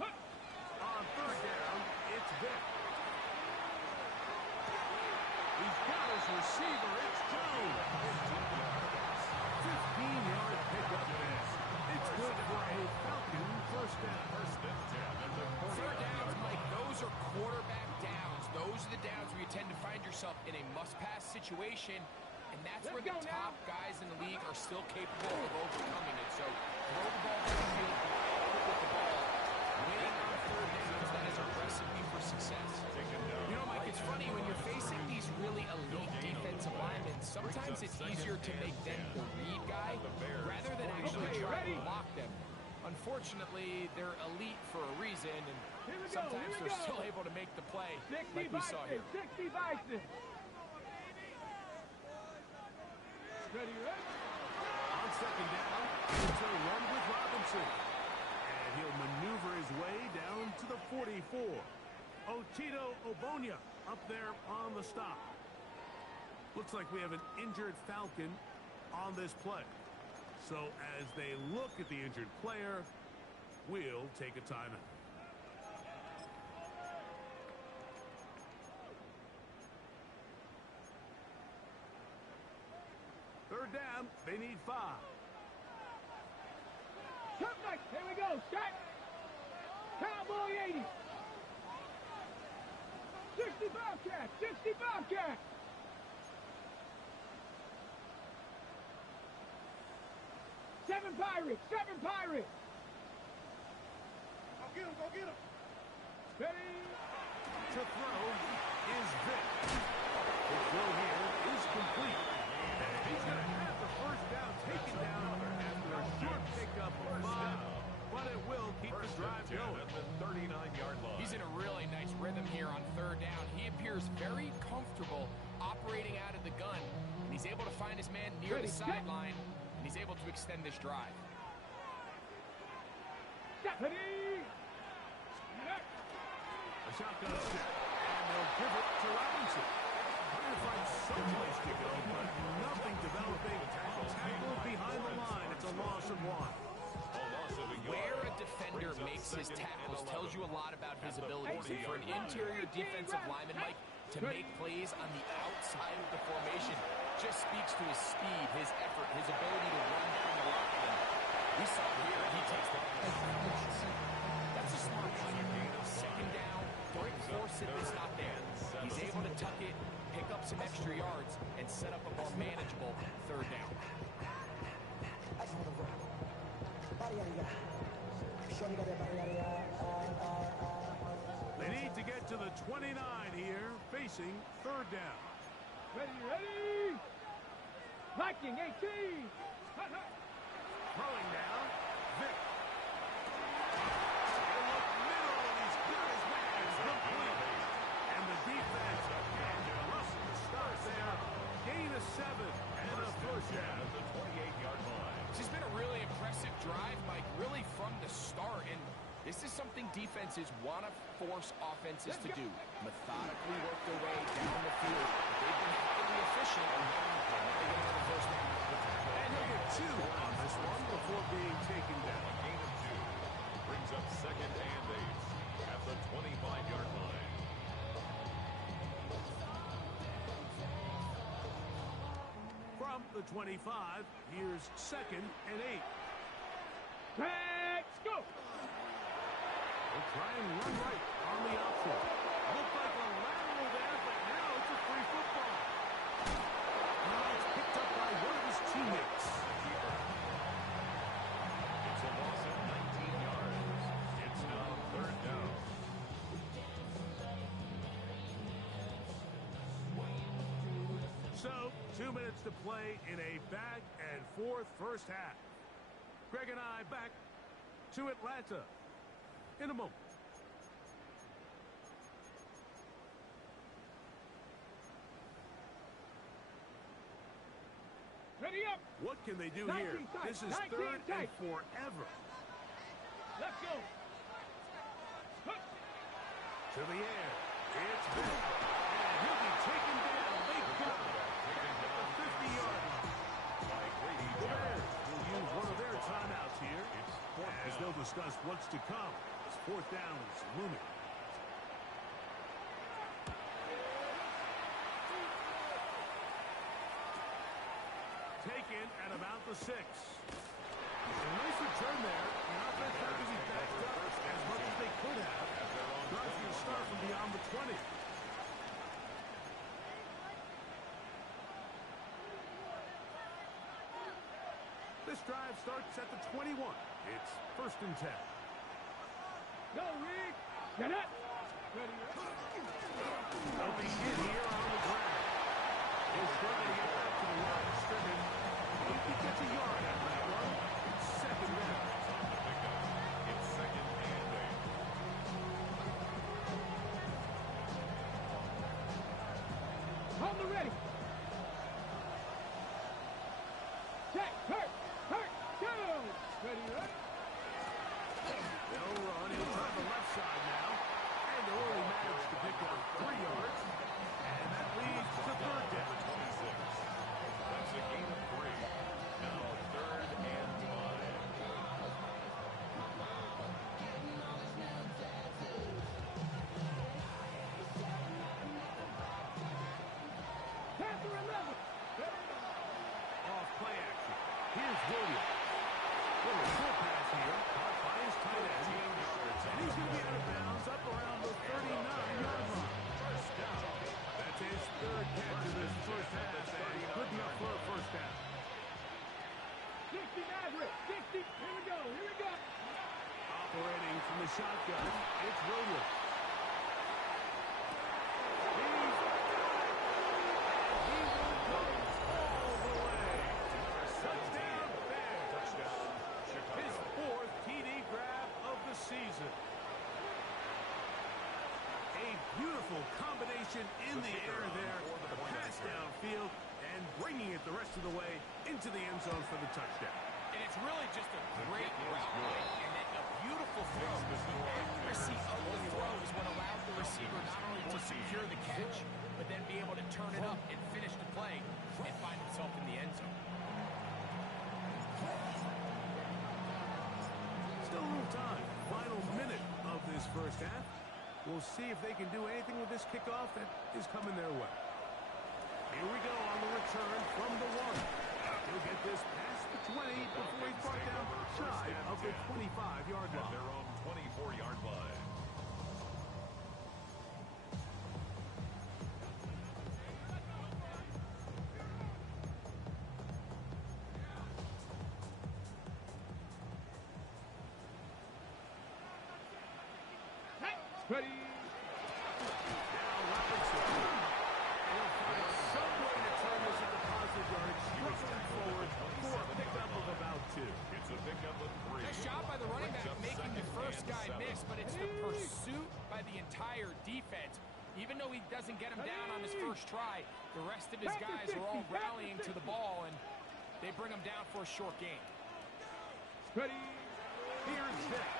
On third down, it's Vick. He's got his receiver. It's Jones. 15-yard pickup pass. It's good for a Falcon first down. Third downs, Mike, those are quarterback downs. Those are the downs where you tend to find yourself in a must-pass situation, and that's where the top guys in the league are still capable of overcoming it. So throw the ball down the field, with the ball, winning on third downs, that is a recipe for success. You know, Mike, it's funny, when you're facing these really elite defensive linemen, sometimes it's easier to make them the read guy rather than actually try to block them. Unfortunately, they're elite for a reason, and sometimes they're still able to make the play like we saw here. 60 Bison. Ready, ready? On second down, it's a run with Robinson. And he'll maneuver his way down to the 44. Otito Obonya up there on the stop. Looks like we have an injured Falcon on this play. So as they look at the injured player, we'll take a timeout. Third down, they need 5. Jump night. Here we go. Shot. Cowboy 80. 60 Bobcat. 60 Bobcat. Seven Pirates. Go get him. Ready. To throw is Vick. The throw here is complete. And he's going to have the first down taken down after a short pickup of 5, but it will keep the drive going. At the 39-yard line. He's in a really nice rhythm here on third down. He appears very comfortable operating out of the gun, and he's able to find his man near the sideline, and he's able to extend this drive. Ready. A shotgun snap, and they'll give it to Robinson. Trying to find someplace to go, but nothing developing. Tackle behind the line. It's a loss of 1. Where a defender makes his tackles tells you a lot about his abilities. And for an interior defensive lineman, Mike, to make plays on the outside of the formation just speaks to his speed, his effort, his ability to run down the rock. We saw here, he takes the That's a smart play. Second down, don't force it, it's not there. He's able to tuck it, pick up some extra yards, and set up a more manageable third down. They need to get to the 29 here, facing third down. Ready. Viking 18. Throwing down, Vick. They look middle, and he's got his man complete. And the defense, and Russell starts there. Gain of 7 and a first down. At the 28-yard line. This has been a really impressive drive, Mike, really from the start. And this is something defenses want to force offenses to do. Methodically work their way down the field. They've been highly efficient. They get another first down. And he'll get 2 on this one before being taken down. A gain of 2 brings up second and 8 at the 25-yard line. From the 25, here's second and 8. Let's go. They'll try and run right on the option. Looked like a lateral there, but now it's a free football. Now it's picked up by one of his teammates. It's a loss of 19 yards. It's now third down. So, 2 minutes to play in a back-and-forth first half. Greg and I back to Atlanta in a moment. Ready up. What can they do here? This is third and forever. Let's go. To the air. It's Vill. And he'll be taken down. They got him at the 50-yard line. The Bears will use one of their timeouts here as they'll discuss what's to come as fourth down is looming. Taken at about the 6. A nice return there. The offense not to be backed up as much as they could have. Trying to start from beyond the 20. This drive starts at the 21. It's 1st and 10. Go, Rick. Get up. Ready. They'll be in here on the ground. He'll struggle to get back to the line of scrimmage. He gets a yard out of that one. It's 2nd down. It's 2nd and 8. On the ready. Check. Hurt. Go. Ready, right? They'll run. He'll try the left side now. And they'll only manage to pick up 3 yards. And that leads to 3rd down. 26. That's a gain of 3. Now 3rd and 5. Panther 11. Off play action. Here's Williams. Little short pass here. Caught by his tight end. And he's going to be out of bounds up around the 39-yard line. First down. That's his 3rd catch of this first half. And good enough for a first down. 60 Maverick. 60. Here we go. Operating from the shotgun, it's Williams. Season. A beautiful combination in the air there, the pass downfield, and bringing it the rest of the way into the end zone for the touchdown. And it's really just a great route and then a beautiful throw. The accuracy of the throw is what allowed the receiver not only to secure the catch, but then be able to turn it up and finish the play and find himself in the end zone. Still a little time. Final minute of this first half. We'll see if they can do anything with this kickoff that is coming their way. Here we go on the return from the 1. He'll get this past the 20 before he's brought down shy of the 25-yard line. At their own 24-yard line. Ready. Now Robinson. He'll find some way to turn this into positive yards. Straight forward for a pickup of about 2. It's a pickup of 3. Nice job by the running back making the first guy miss, but it's the pursuit by the entire defense. Even though he doesn't get him down on his first try, the rest of his guys are all rallying to the ball, and they bring him down for a short gain. Ready. Here's Vick.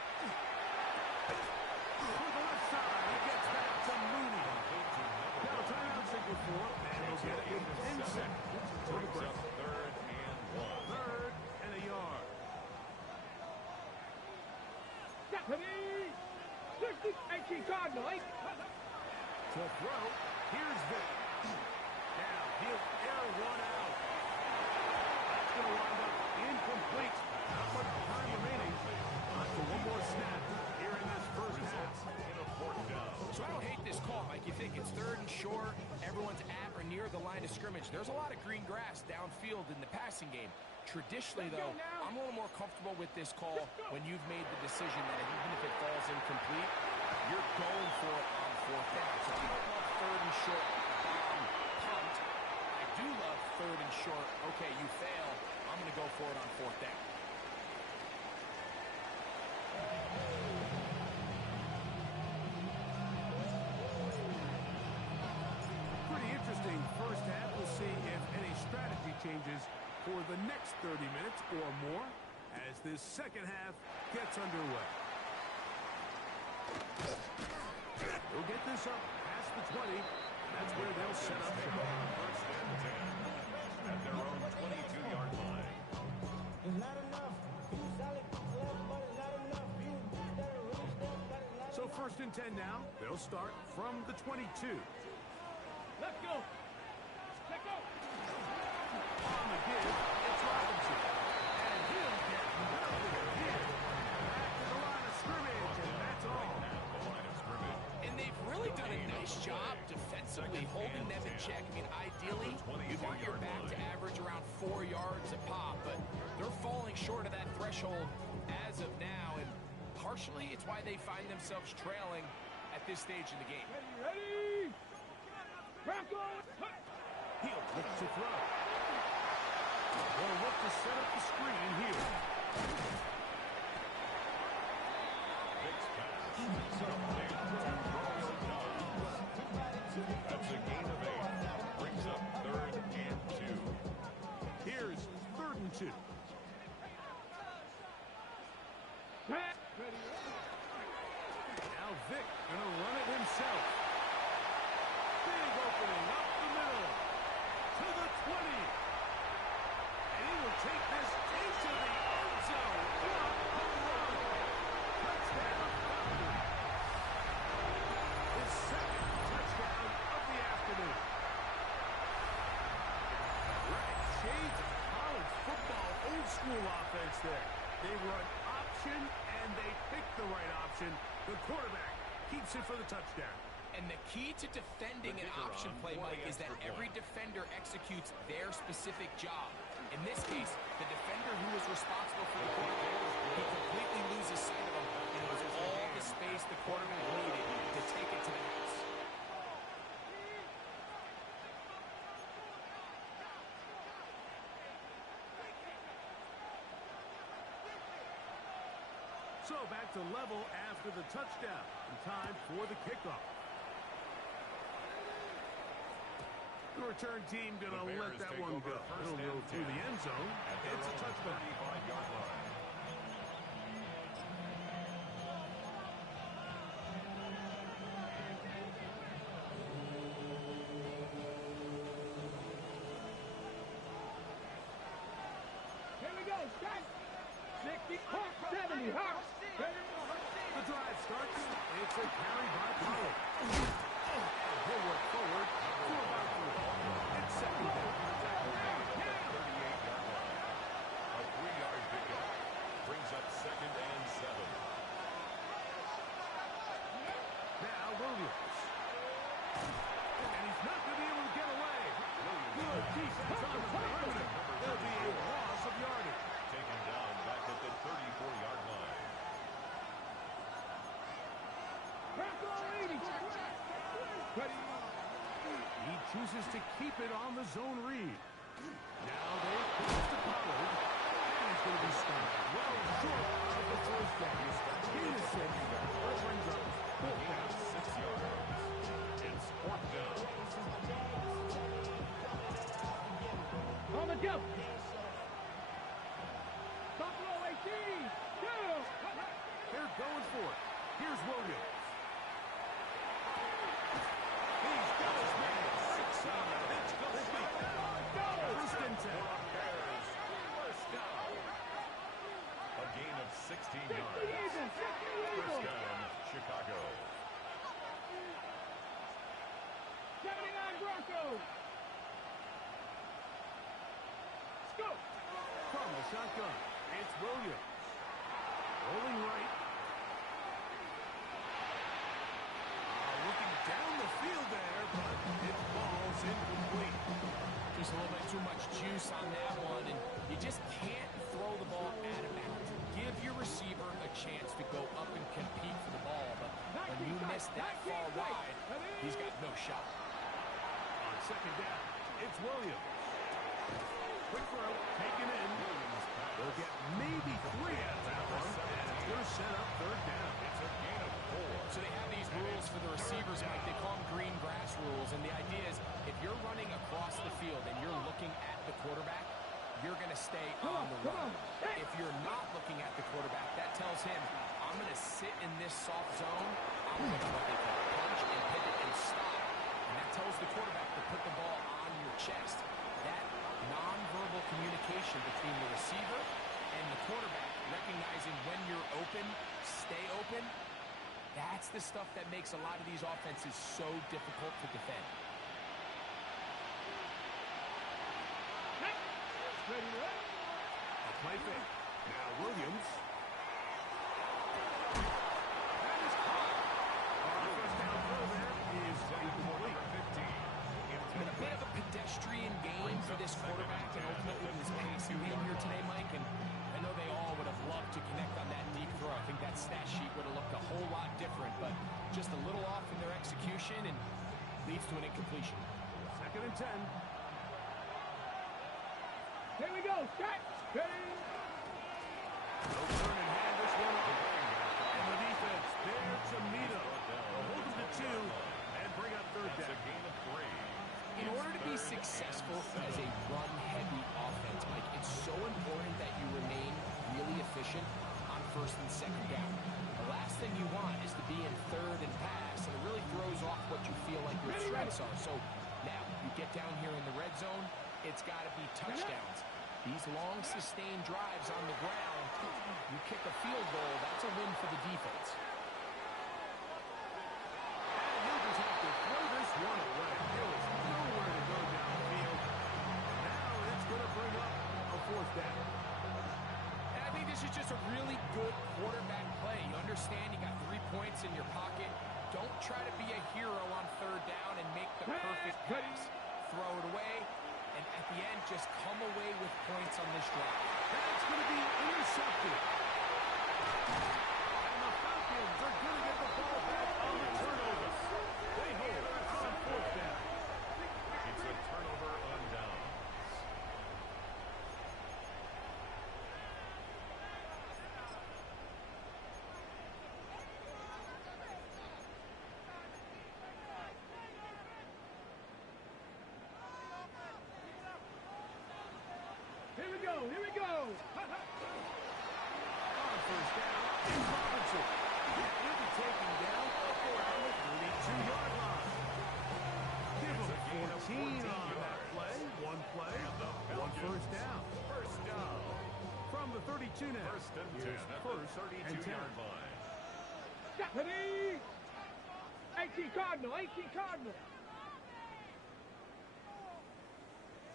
To the left side, he gets back to Mooney. Now timeout signal for him, and he'll get it in 10 seconds. To the break. 3rd and 1. 3rd and a yard. Ready. 60. 18 Cardinal. 8. To throw, here's Vick. Now he'll air one out. That's going to wind up incomplete. Not much time remaining. On to one more snap here in this first half. So I don't hate this call, Mike. You think it's 3rd and short, everyone's at or near the line of scrimmage. There's a lot of green grass downfield in the passing game. Traditionally, though, I'm a little more comfortable with this call when you've made the decision that even if it falls incomplete, you're going for it on 4th down. So I don't love 3rd and short punt. I do do love third and short. Okay, you fail. I'm going to go for it on fourth down. Pretty interesting first half. We'll see if any strategy changes for the next 30 minutes or more as this second half gets underway. They'll get this up past the 20. That's where they'll set up shop. First and 10 at their own 22-yard line. It's not enough. You solid left, but it's not enough. You gotta really step, but it's not So first and 10 now. They'll start from the 22. Let's go. Let's go. On the give, it's Robinson. And he'll get nothing here. Back to the line of scrimmage, and that's all. At the line of scrimmage. And they've really done a nice job defensively holding them in check. I mean, ideally, you'd want your back to average around 4 yards a pop, but they're falling short of that threshold as of now, and partially it's why they find themselves trailing at this stage in the game. Ready? Bronco. He'll look to throw. They'll look to set up the screen here. Big's pass. Something to Romeo Dobbs. That's a gain of 8. Brings up third and 2. Here's third and 2. Now Vick gonna run it himself. Big opening up the middle to the 20. And he will take this into the end zone. What a run. Touchdown Falcons. His second touchdown of the afternoon. Right, shades of college football, old school offense there. They run option and they pick the right option. The quarterback keeps it for the touchdown. And the key to defending an option play, Mike, is that every defender executes their specific job. In this case, the defender who was responsible for the quarterback, he completely loses sight of him, and it was all the space the quarterback needed to take it to the house. So back to level after the touchdown. And time for the kickoff. The return team going to let that one go. It'll go through the end zone. It's a touchdown. 35-yard line. Here we go. Strike. 60, 70, hop. The drive starts. It's a carry by Pollard. He'll work forward to about 3. It's second down. 38-yard line. A 3-yard pickup. Brings up second and 7. Now Williams. And he's not going to be able to get away. Good defense on the perimeter. There'll be a loss of yardage. Taken down back at the 34-yard line. Bronco 80. He chooses to keep it on the zone read. Now they pass to Pollard. And he's going to be stopped well short of the first down. Gain of 6. That brings up fourth down. 6 yards. It's fourth down. On the jump. Buffalo 18. They're going for it. Here's Williams. He's got his man. 6 on. It's complete. First and 10. Bears. First down. A gain of 16 yards. First down, Chicago. 79 Broncos. Let's go. From the shotgun, it's Williams. Rolling right. Looking down the field there, but it falls incomplete. Just a little bit too much juice on that one, and you just can't throw the ball out of bounds. Give your receiver a chance to go up and compete for the ball, but when you miss that far wide, he's got no shot. On second down, it's Williams. Quick throw, taken in. They'll get maybe 3 out of that one, and it's going to set up third down. It's a gain of 4. So they have these rules for the receivers, Mike. They call them green grass rules, and the idea is if you're running across the field and you're looking at the quarterback, you're going to stay on the run. If you're not looking at the quarterback, that tells him, I'm going to sit in this soft zone. I'm going to what they call punch and pivot and stop. And that tells the quarterback to put the ball on your chest. That nonverbal communication between the receiver and the quarterback, recognizing when you're open, stay open, that's the stuff that makes a lot of these offenses so difficult to defend. A play fake. Now Williams. That is caught. First down throw there is incomplete. It's been a bit of a pedestrian game for this quarterback and ultimately his passing game here today, Mike. And I know they all would have loved to connect on that deep throw. I think that stat sheet would have looked a whole lot different, but just a little off in their execution and leads to an incompletion. 2nd and 10. Here we go. Start. Ready. No turn and hand this one over. And the defense there to meet him. They'll hold him to 2 and bring up third down. It's a gain of 3. In order to be successful as a run-heavy offense, Mike, it's so important that you remain really efficient on 1st and 2nd down. The last thing you want is to be in 3rd and pass, and it really throws off what you feel like your strengths are. So now you get down here in the red zone, it's got to be touchdowns. These long, sustained drives on the ground, you kick a field goal, that's a win for the defense. And he'll just have to throw this one away. There was nowhere to go downfield. Now it's going to bring up a 4th down. And I think this is just a really good quarterback play. You understand you got 3 points in your pocket. Don't try to be a hero on 3rd down and make the perfect pass. Throw it away. And at the end, just come away with points on this drive. That's going to be intercepted. And the Falcons are going to get the ball back on the turnover. They hold on 4th down. It's a turnover on downs. Here we go. Here we go. On 1st down, it's Robinson. He'll be taken down around the 32-yard line. Give him 14 on that play. One play, one 1st down. First down. From the 32 now. 1st and 10 Here's at the 1st and 10. 32-yard line. Ready. 18 Cardinal. 18 Cardinal.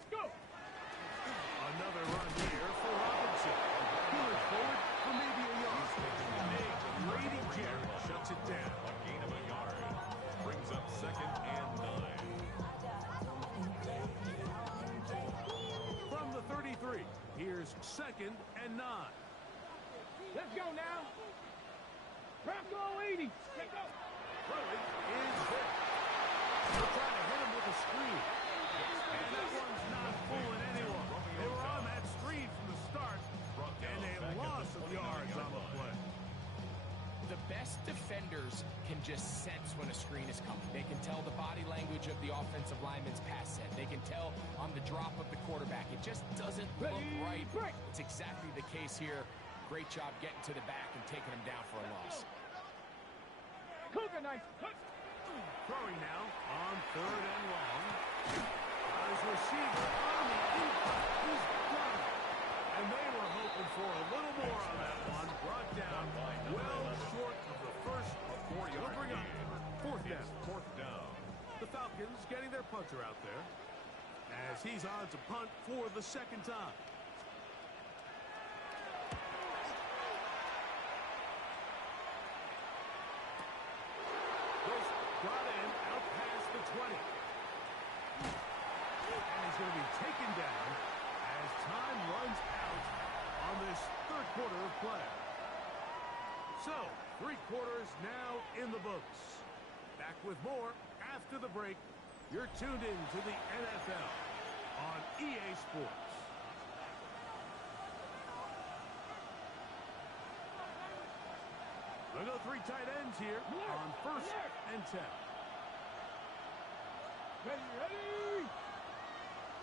Let's go. Another run here for Robinson. He went forward for maybe a yard. Big Grady Jarrett shuts it down. A gain of a yard. Brings up 2nd and 9. From the 33, here's 2nd and 9. Let's go now. Bronco 80. Let's go. Throwing is there. They're trying to hit him with a screen. And that one's not fooling anyone. They were on that screen from the start, and a loss of yards on the play. The best defenders can just sense when a screen is coming. They can tell the body language of the offensive lineman's pass set. They can tell on the drop of the quarterback. It just doesn't look right. It's exactly the case here. Great job getting to the back and taking him down for a loss. Cougar nice. Throwing now on 3rd and long. His receiver on the inside. He's done it. And they were hoping for a little more on that one. Brought down well short of the first. A 4-yard Bring up gain. 4th down. It's 4th down. The Falcons getting their punter out there as he's on to punt for the 2nd time. This got in out past the 20. And he's going to be taken down as time runs out on this 3rd quarter of play. So, 3 quarters now in the books. Back with more after the break. You're tuned in to the NFL on EA Sports. They'll go 3 tight ends here on 1st and 10. Ready?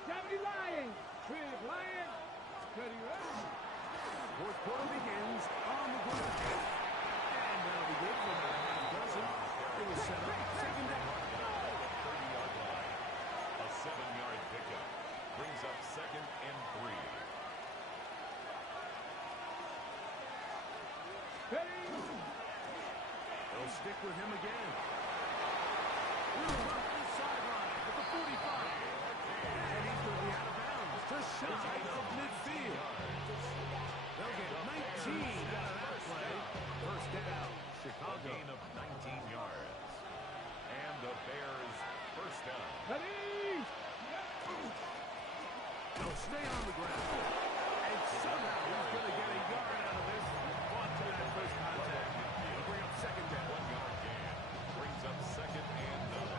Deputy Lion. Big Lion. Ready? 4th quarter begins on the ground. And that'll be good for about half dozen. It was set up 2nd down. 30-yard line. A 7-yard pickup. Brings up 2nd and 3. Ready? They'll stick with him again. We'll run this sideline at the 45. And he's going to be out of bounds to shy of midfield. They'll get 19 out of that play. 1st down, Chicago. A gain of 19 yards. And the Bears 1st down. Ready? They'll stay on the ground. And somehow he's going to get a yard out of this. Fought to that first contact. They'll bring up 2nd down. 1-yard gain. Brings up 2nd and 9.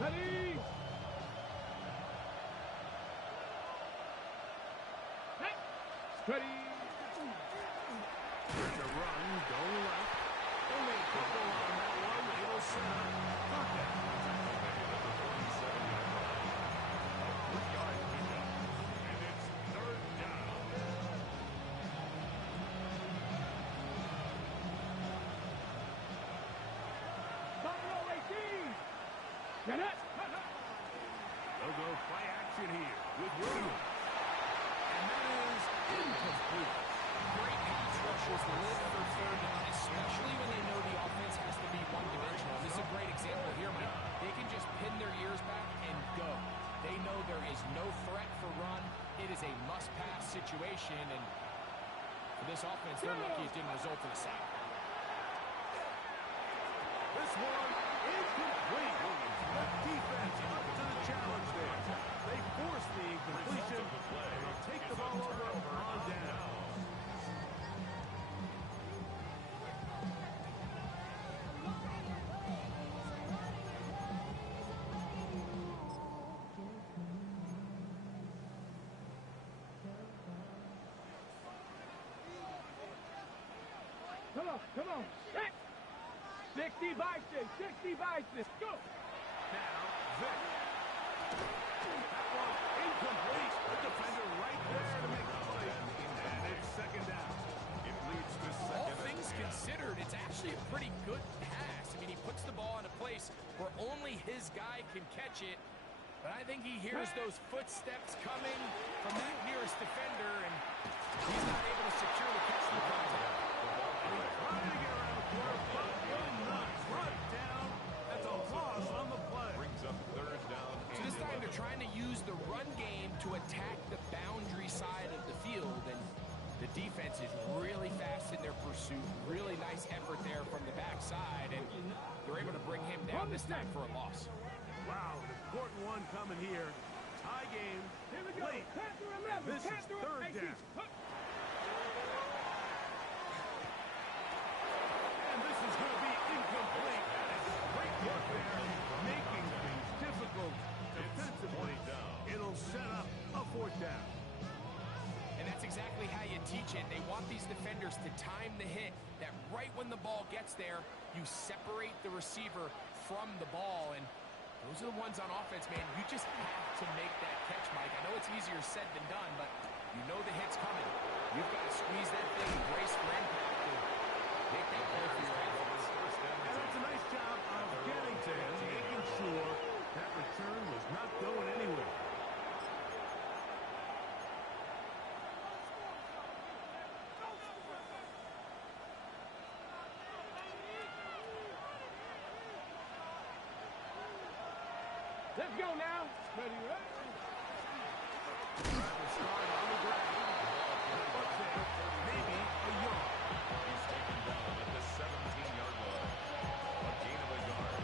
Ready? Ready? There's a run, going left. Only a couple on that one. It'll set up 3rd down. 7-yard line. A 3-yard pickup. And it's 3rd down. Buffalo 18. Get it? They'll go play action here with Williams. And that is incomplete. Great pass rushers live for 3rd down, especially when they know the offense has to be one-dimensional. This is a great example here, Mike. They can just pin their ears back and go. They know there is no threat for run. It is a must-pass situation, and for this offense, they're lucky it didn't result in a sack. This one incomplete. The defense up to the challenge there. They force the incompletion, and they'll take the ball over on down. Come on. 60 by 6. 60 by 6. Go. Now, Vick. That one incomplete. The defender right there to make the play. And it's 2nd down. It leads to 2nd All and things 10. considered, it's actually a pretty good pass. I mean, he puts the ball in a place where only his guy can catch it. But I think he hears those footsteps coming from that nearest defender, and he's not able to secure the catch through contact. Trying to get around the corner, but will not. Brought down. That's a loss on the play. Brings up 3rd down. So this time they're trying to use the run game to attack the boundary side of the field, and the defense is really fast in their pursuit. Really nice effort there from the backside, and they're able to bring him down this time for a loss. Wow, an important one coming here. Tie game. Here we go. Late. Pass through 11. This Pass is through 3rd 18. down. And this is going to be incomplete. Great work there, making things difficult defensively. It'll set up a 4th down. And that's exactly how you teach it. They want these defenders to time the hit, that right when the ball gets there, you separate the receiver from the ball. And those are the ones on offense, man. You just have to make that catch, Mike. I know it's easier said than done, but you know the hit's coming. You've got to squeeze that thing and brace for impact and make that play for your offense. And that's a nice job of getting to him, making sure that return was not going anywhere. Let's go now. Ready? Travis Scott on the ground. Maybe a yard. He's taken down at the 17-yard line. A gain of a yard.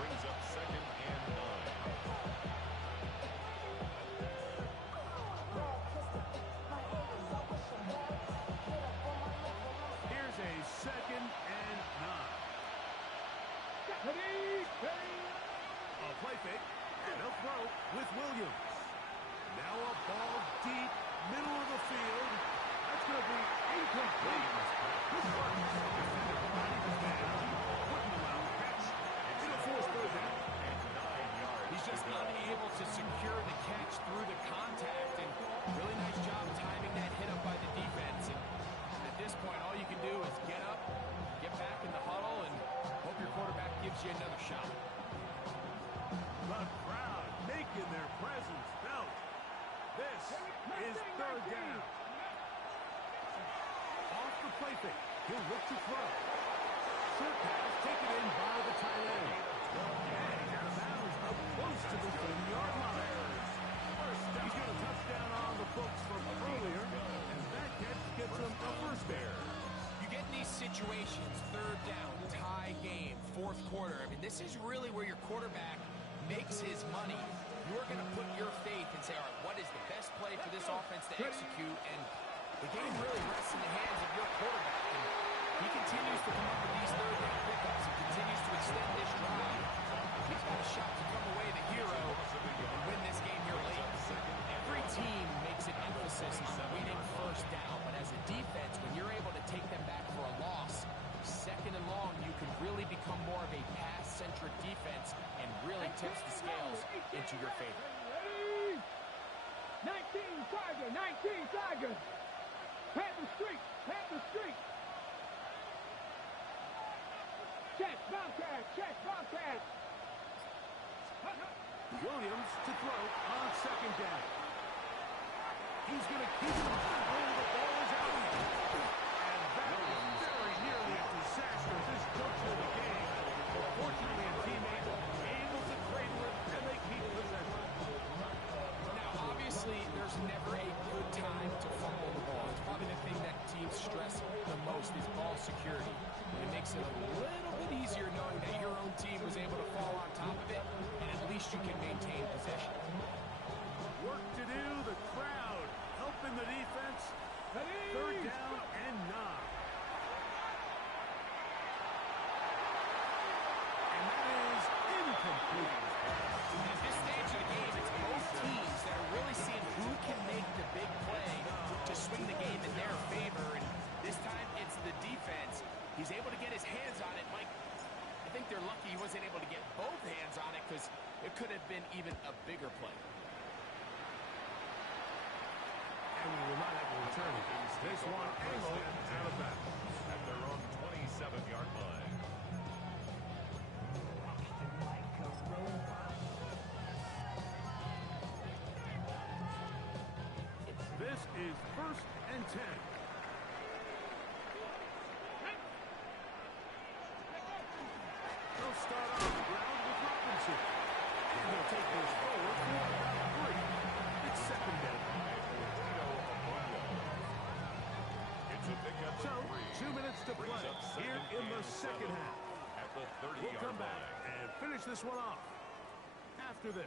Brings up 2nd and 9. A play fake, and a throw with Williams. Now a ball deep, middle of the field. That's going to be incomplete. This one defended behind his man. Wouldn't allow the catch. It'll force third down. He's just unable to secure the catch through the contact, and really nice job timing that hit up by the defense. And at this point, all you can do is get up, get back in the huddle, and hope your quarterback gives you another shot. The crowd making their presence felt. This is third down. Off the play fake. He'll look to throw. Short pass taken in by the tight end. And out of bounds up close to the 30-yard line. He's got a touchdown on the books from earlier, and that catch gets him a first down. You get in these situations, third down, tie game, fourth quarter. I mean, this is really where your quarterback makes his money. You're going to put your faith and say, all right, what is the best play for this offense to execute? And the game really rests in the hands of your quarterback. And he continues to come up with these third down pickups and continues to extend this drive. He's got a shot to come away the hero and win this game here late. Every team makes an emphasis on winning first down, but as a defense, when you're able to take them back for a loss, second and long, you can really become more of a pass-centric defense and really tips the scales into your favor. 19 Tiger, 19 Tiger. Panther Street, Panther Street. Check, Bobcat, check, Bobcat. Williams to throw on second down. He's going to keep it. Oh, the ball is out. And that was very nearly a disaster at this juncture of the game. Fortunately, a teammate able to cradle it, and they keep possession. Now, obviously, there's never a good time to fumble the ball. It's probably the thing that teams stress the most is ball security. And it makes it a little bit easier knowing that your own team was able to fall on top of it, and at least you can maintain possession. Work to do, the crowd helping the defense. Third down and 9. And that is incomplete. At this stage of the game, it's both teams that are really seeing who can make the big play to swing the game in their favor, and this time it's the defense. He's able to get his hands on it. Mike, I think they're lucky he wasn't able to get both hands on it because it could have been even a bigger play. And we will not have to return it. This one angled out of bounds. At their own 27-yard line. This is first and 10. They'll start on the ground with Robinson. And they'll take this forward for about 3. It's second down. So, 2 minutes to play here in the second half. At the 30-yard We'll come back line. and finish this one off after this.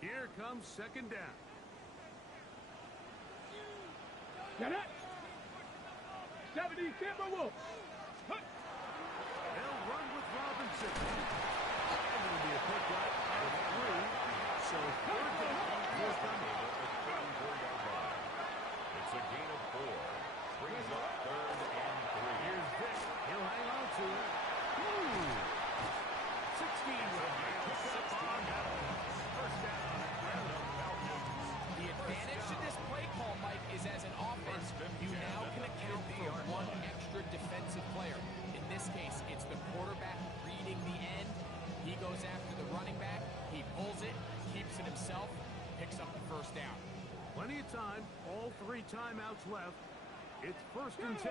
Here comes second down. Get it. 70 Timberwolves. They'll run with Robinson. And it'll be a pick right out of 3. So third down, fourth down. It's a gain of 4. Brings up third and 3. Here's Vick. He'll hang on to it. 16 will pick up on that one. First down. The advantage to this play call, Mike, is as an offense, you now can account for one extra defensive player. In this case, it's the quarterback reading the end. He goes after the running back. He pulls it, keeps it himself, picks up the first down. Plenty of time. All 3 timeouts left. It's first and 10.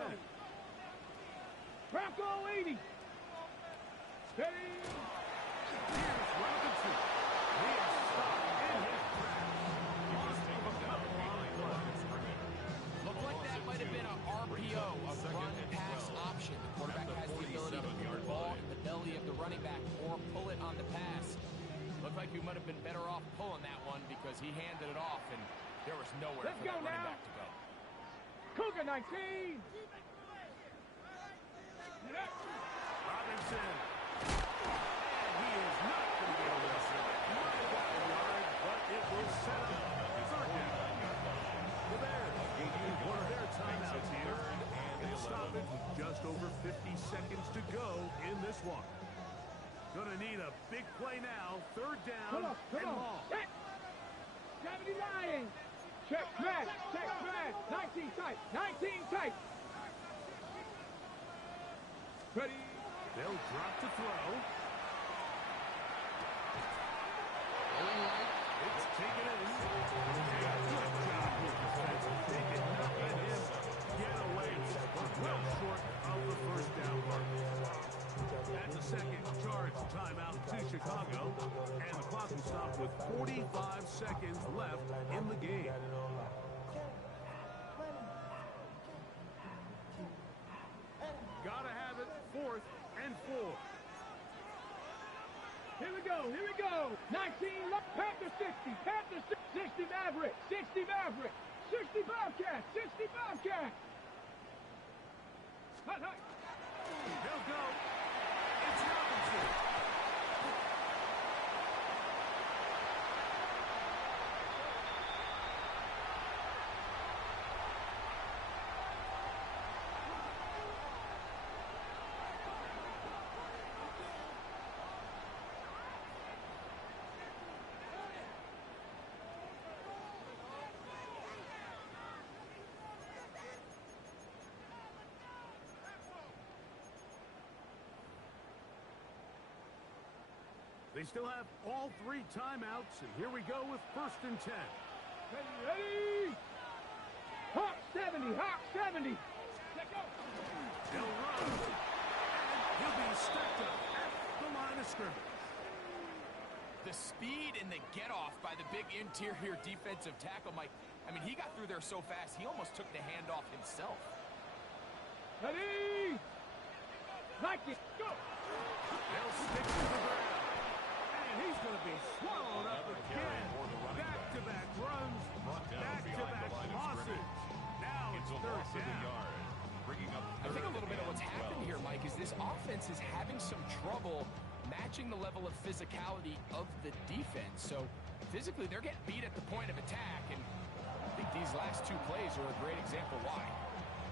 Bronco 80. Steady. Here's Robinson. He is stopped in his tracks. Looked like that might have been an RPO, a run-pass option. The quarterback has the ability to put the ball in the belly of the running back or pull it on the pass. Look off pulling that one because he handed it off, and there was nowhere for that running back to go. Cougar 19. Robinson. And he is not going to get a whistle. He might have gotten a yard, but it will set up third down. The Bears using one of their timeouts here and stop it with just over 50 seconds to go in this one. Gonna need a big play now. Third down and long. 79. Check smash. Check smash. 19 tight. 19 tight. Ready. They'll drop to throw. Rolling right. It's taken in. Yeah, good job with defense. They did not let him get away, but well short of the first down mark. That's a second charge timeout to Chicago, and the clock will stop with 45 seconds left in the game. Gotta have it, 4th and 4. Here we go. Here we go. 19 left. Panther 60. Panther 60 Maverick. 60 Maverick. 60 Bobcat. 60 Bobcat. Hot, hot. They'll go. It's Robinson. They still have all 3 timeouts, and here we go with 1st and 10. Ready, ready. Hawk 70. Hawk 70. Let's go. They'll run, and he'll be stepped up at the line of scrimmage. The speed and the get-off by the big interior defensive tackle, Mike. I mean, he got through there so fast, he almost took the handoff himself. Ready. Nike. Go. They'll stick to the ground. He's going to be swallowed up again. Back-to-back runs, back-to-back losses. Now it's 3rd down. I think a little bit of what's happened here, Mike, is this offense is having some trouble matching the level of physicality of the defense. So physically, they're getting beat at the point of attack, and I think these last 2 plays are a great example why.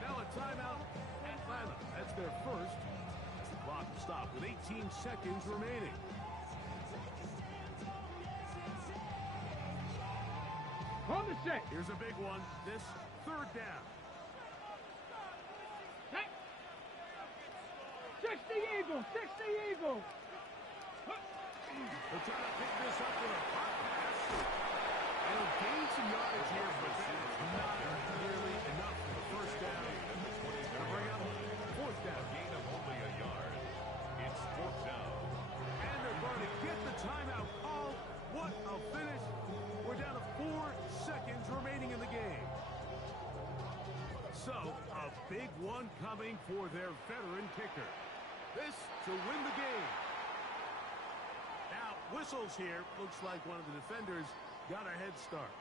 Now a timeout, Atlanta. That's their first. The clock will stop with 18 seconds remaining. On the set. Here's a big one. This 3rd down. Hey. 60 Eagles. 60 Eagles. They're trying to pick this up with a hot pass. They'll gain some yardage here, but that is not nearly enough for the 1st down. They'll bring up 4th down. Gain of only a yard. It's 4th down. And they're going to get the timeout called. What a finish. We're down to 4 seconds remaining in the game. So, a big one coming for their veteran kicker. This to win the game. Now, whistles here. Looks like one of the defenders got a head start.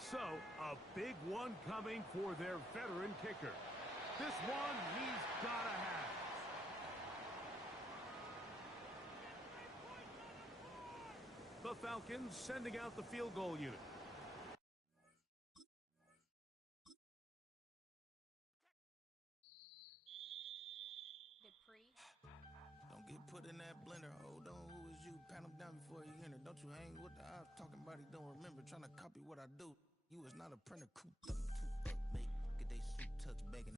So, a big one coming for their veteran kicker. This one he's got to have. The Falcons sending out the field goal unit. Don't get put in that blender. Hold on, who is you? Pat him down before he enter. Don't you hang with the ops talking about he don't remember. Trying to copy what I do. You is not a printer. Cooped up, make get they suit tucks begging.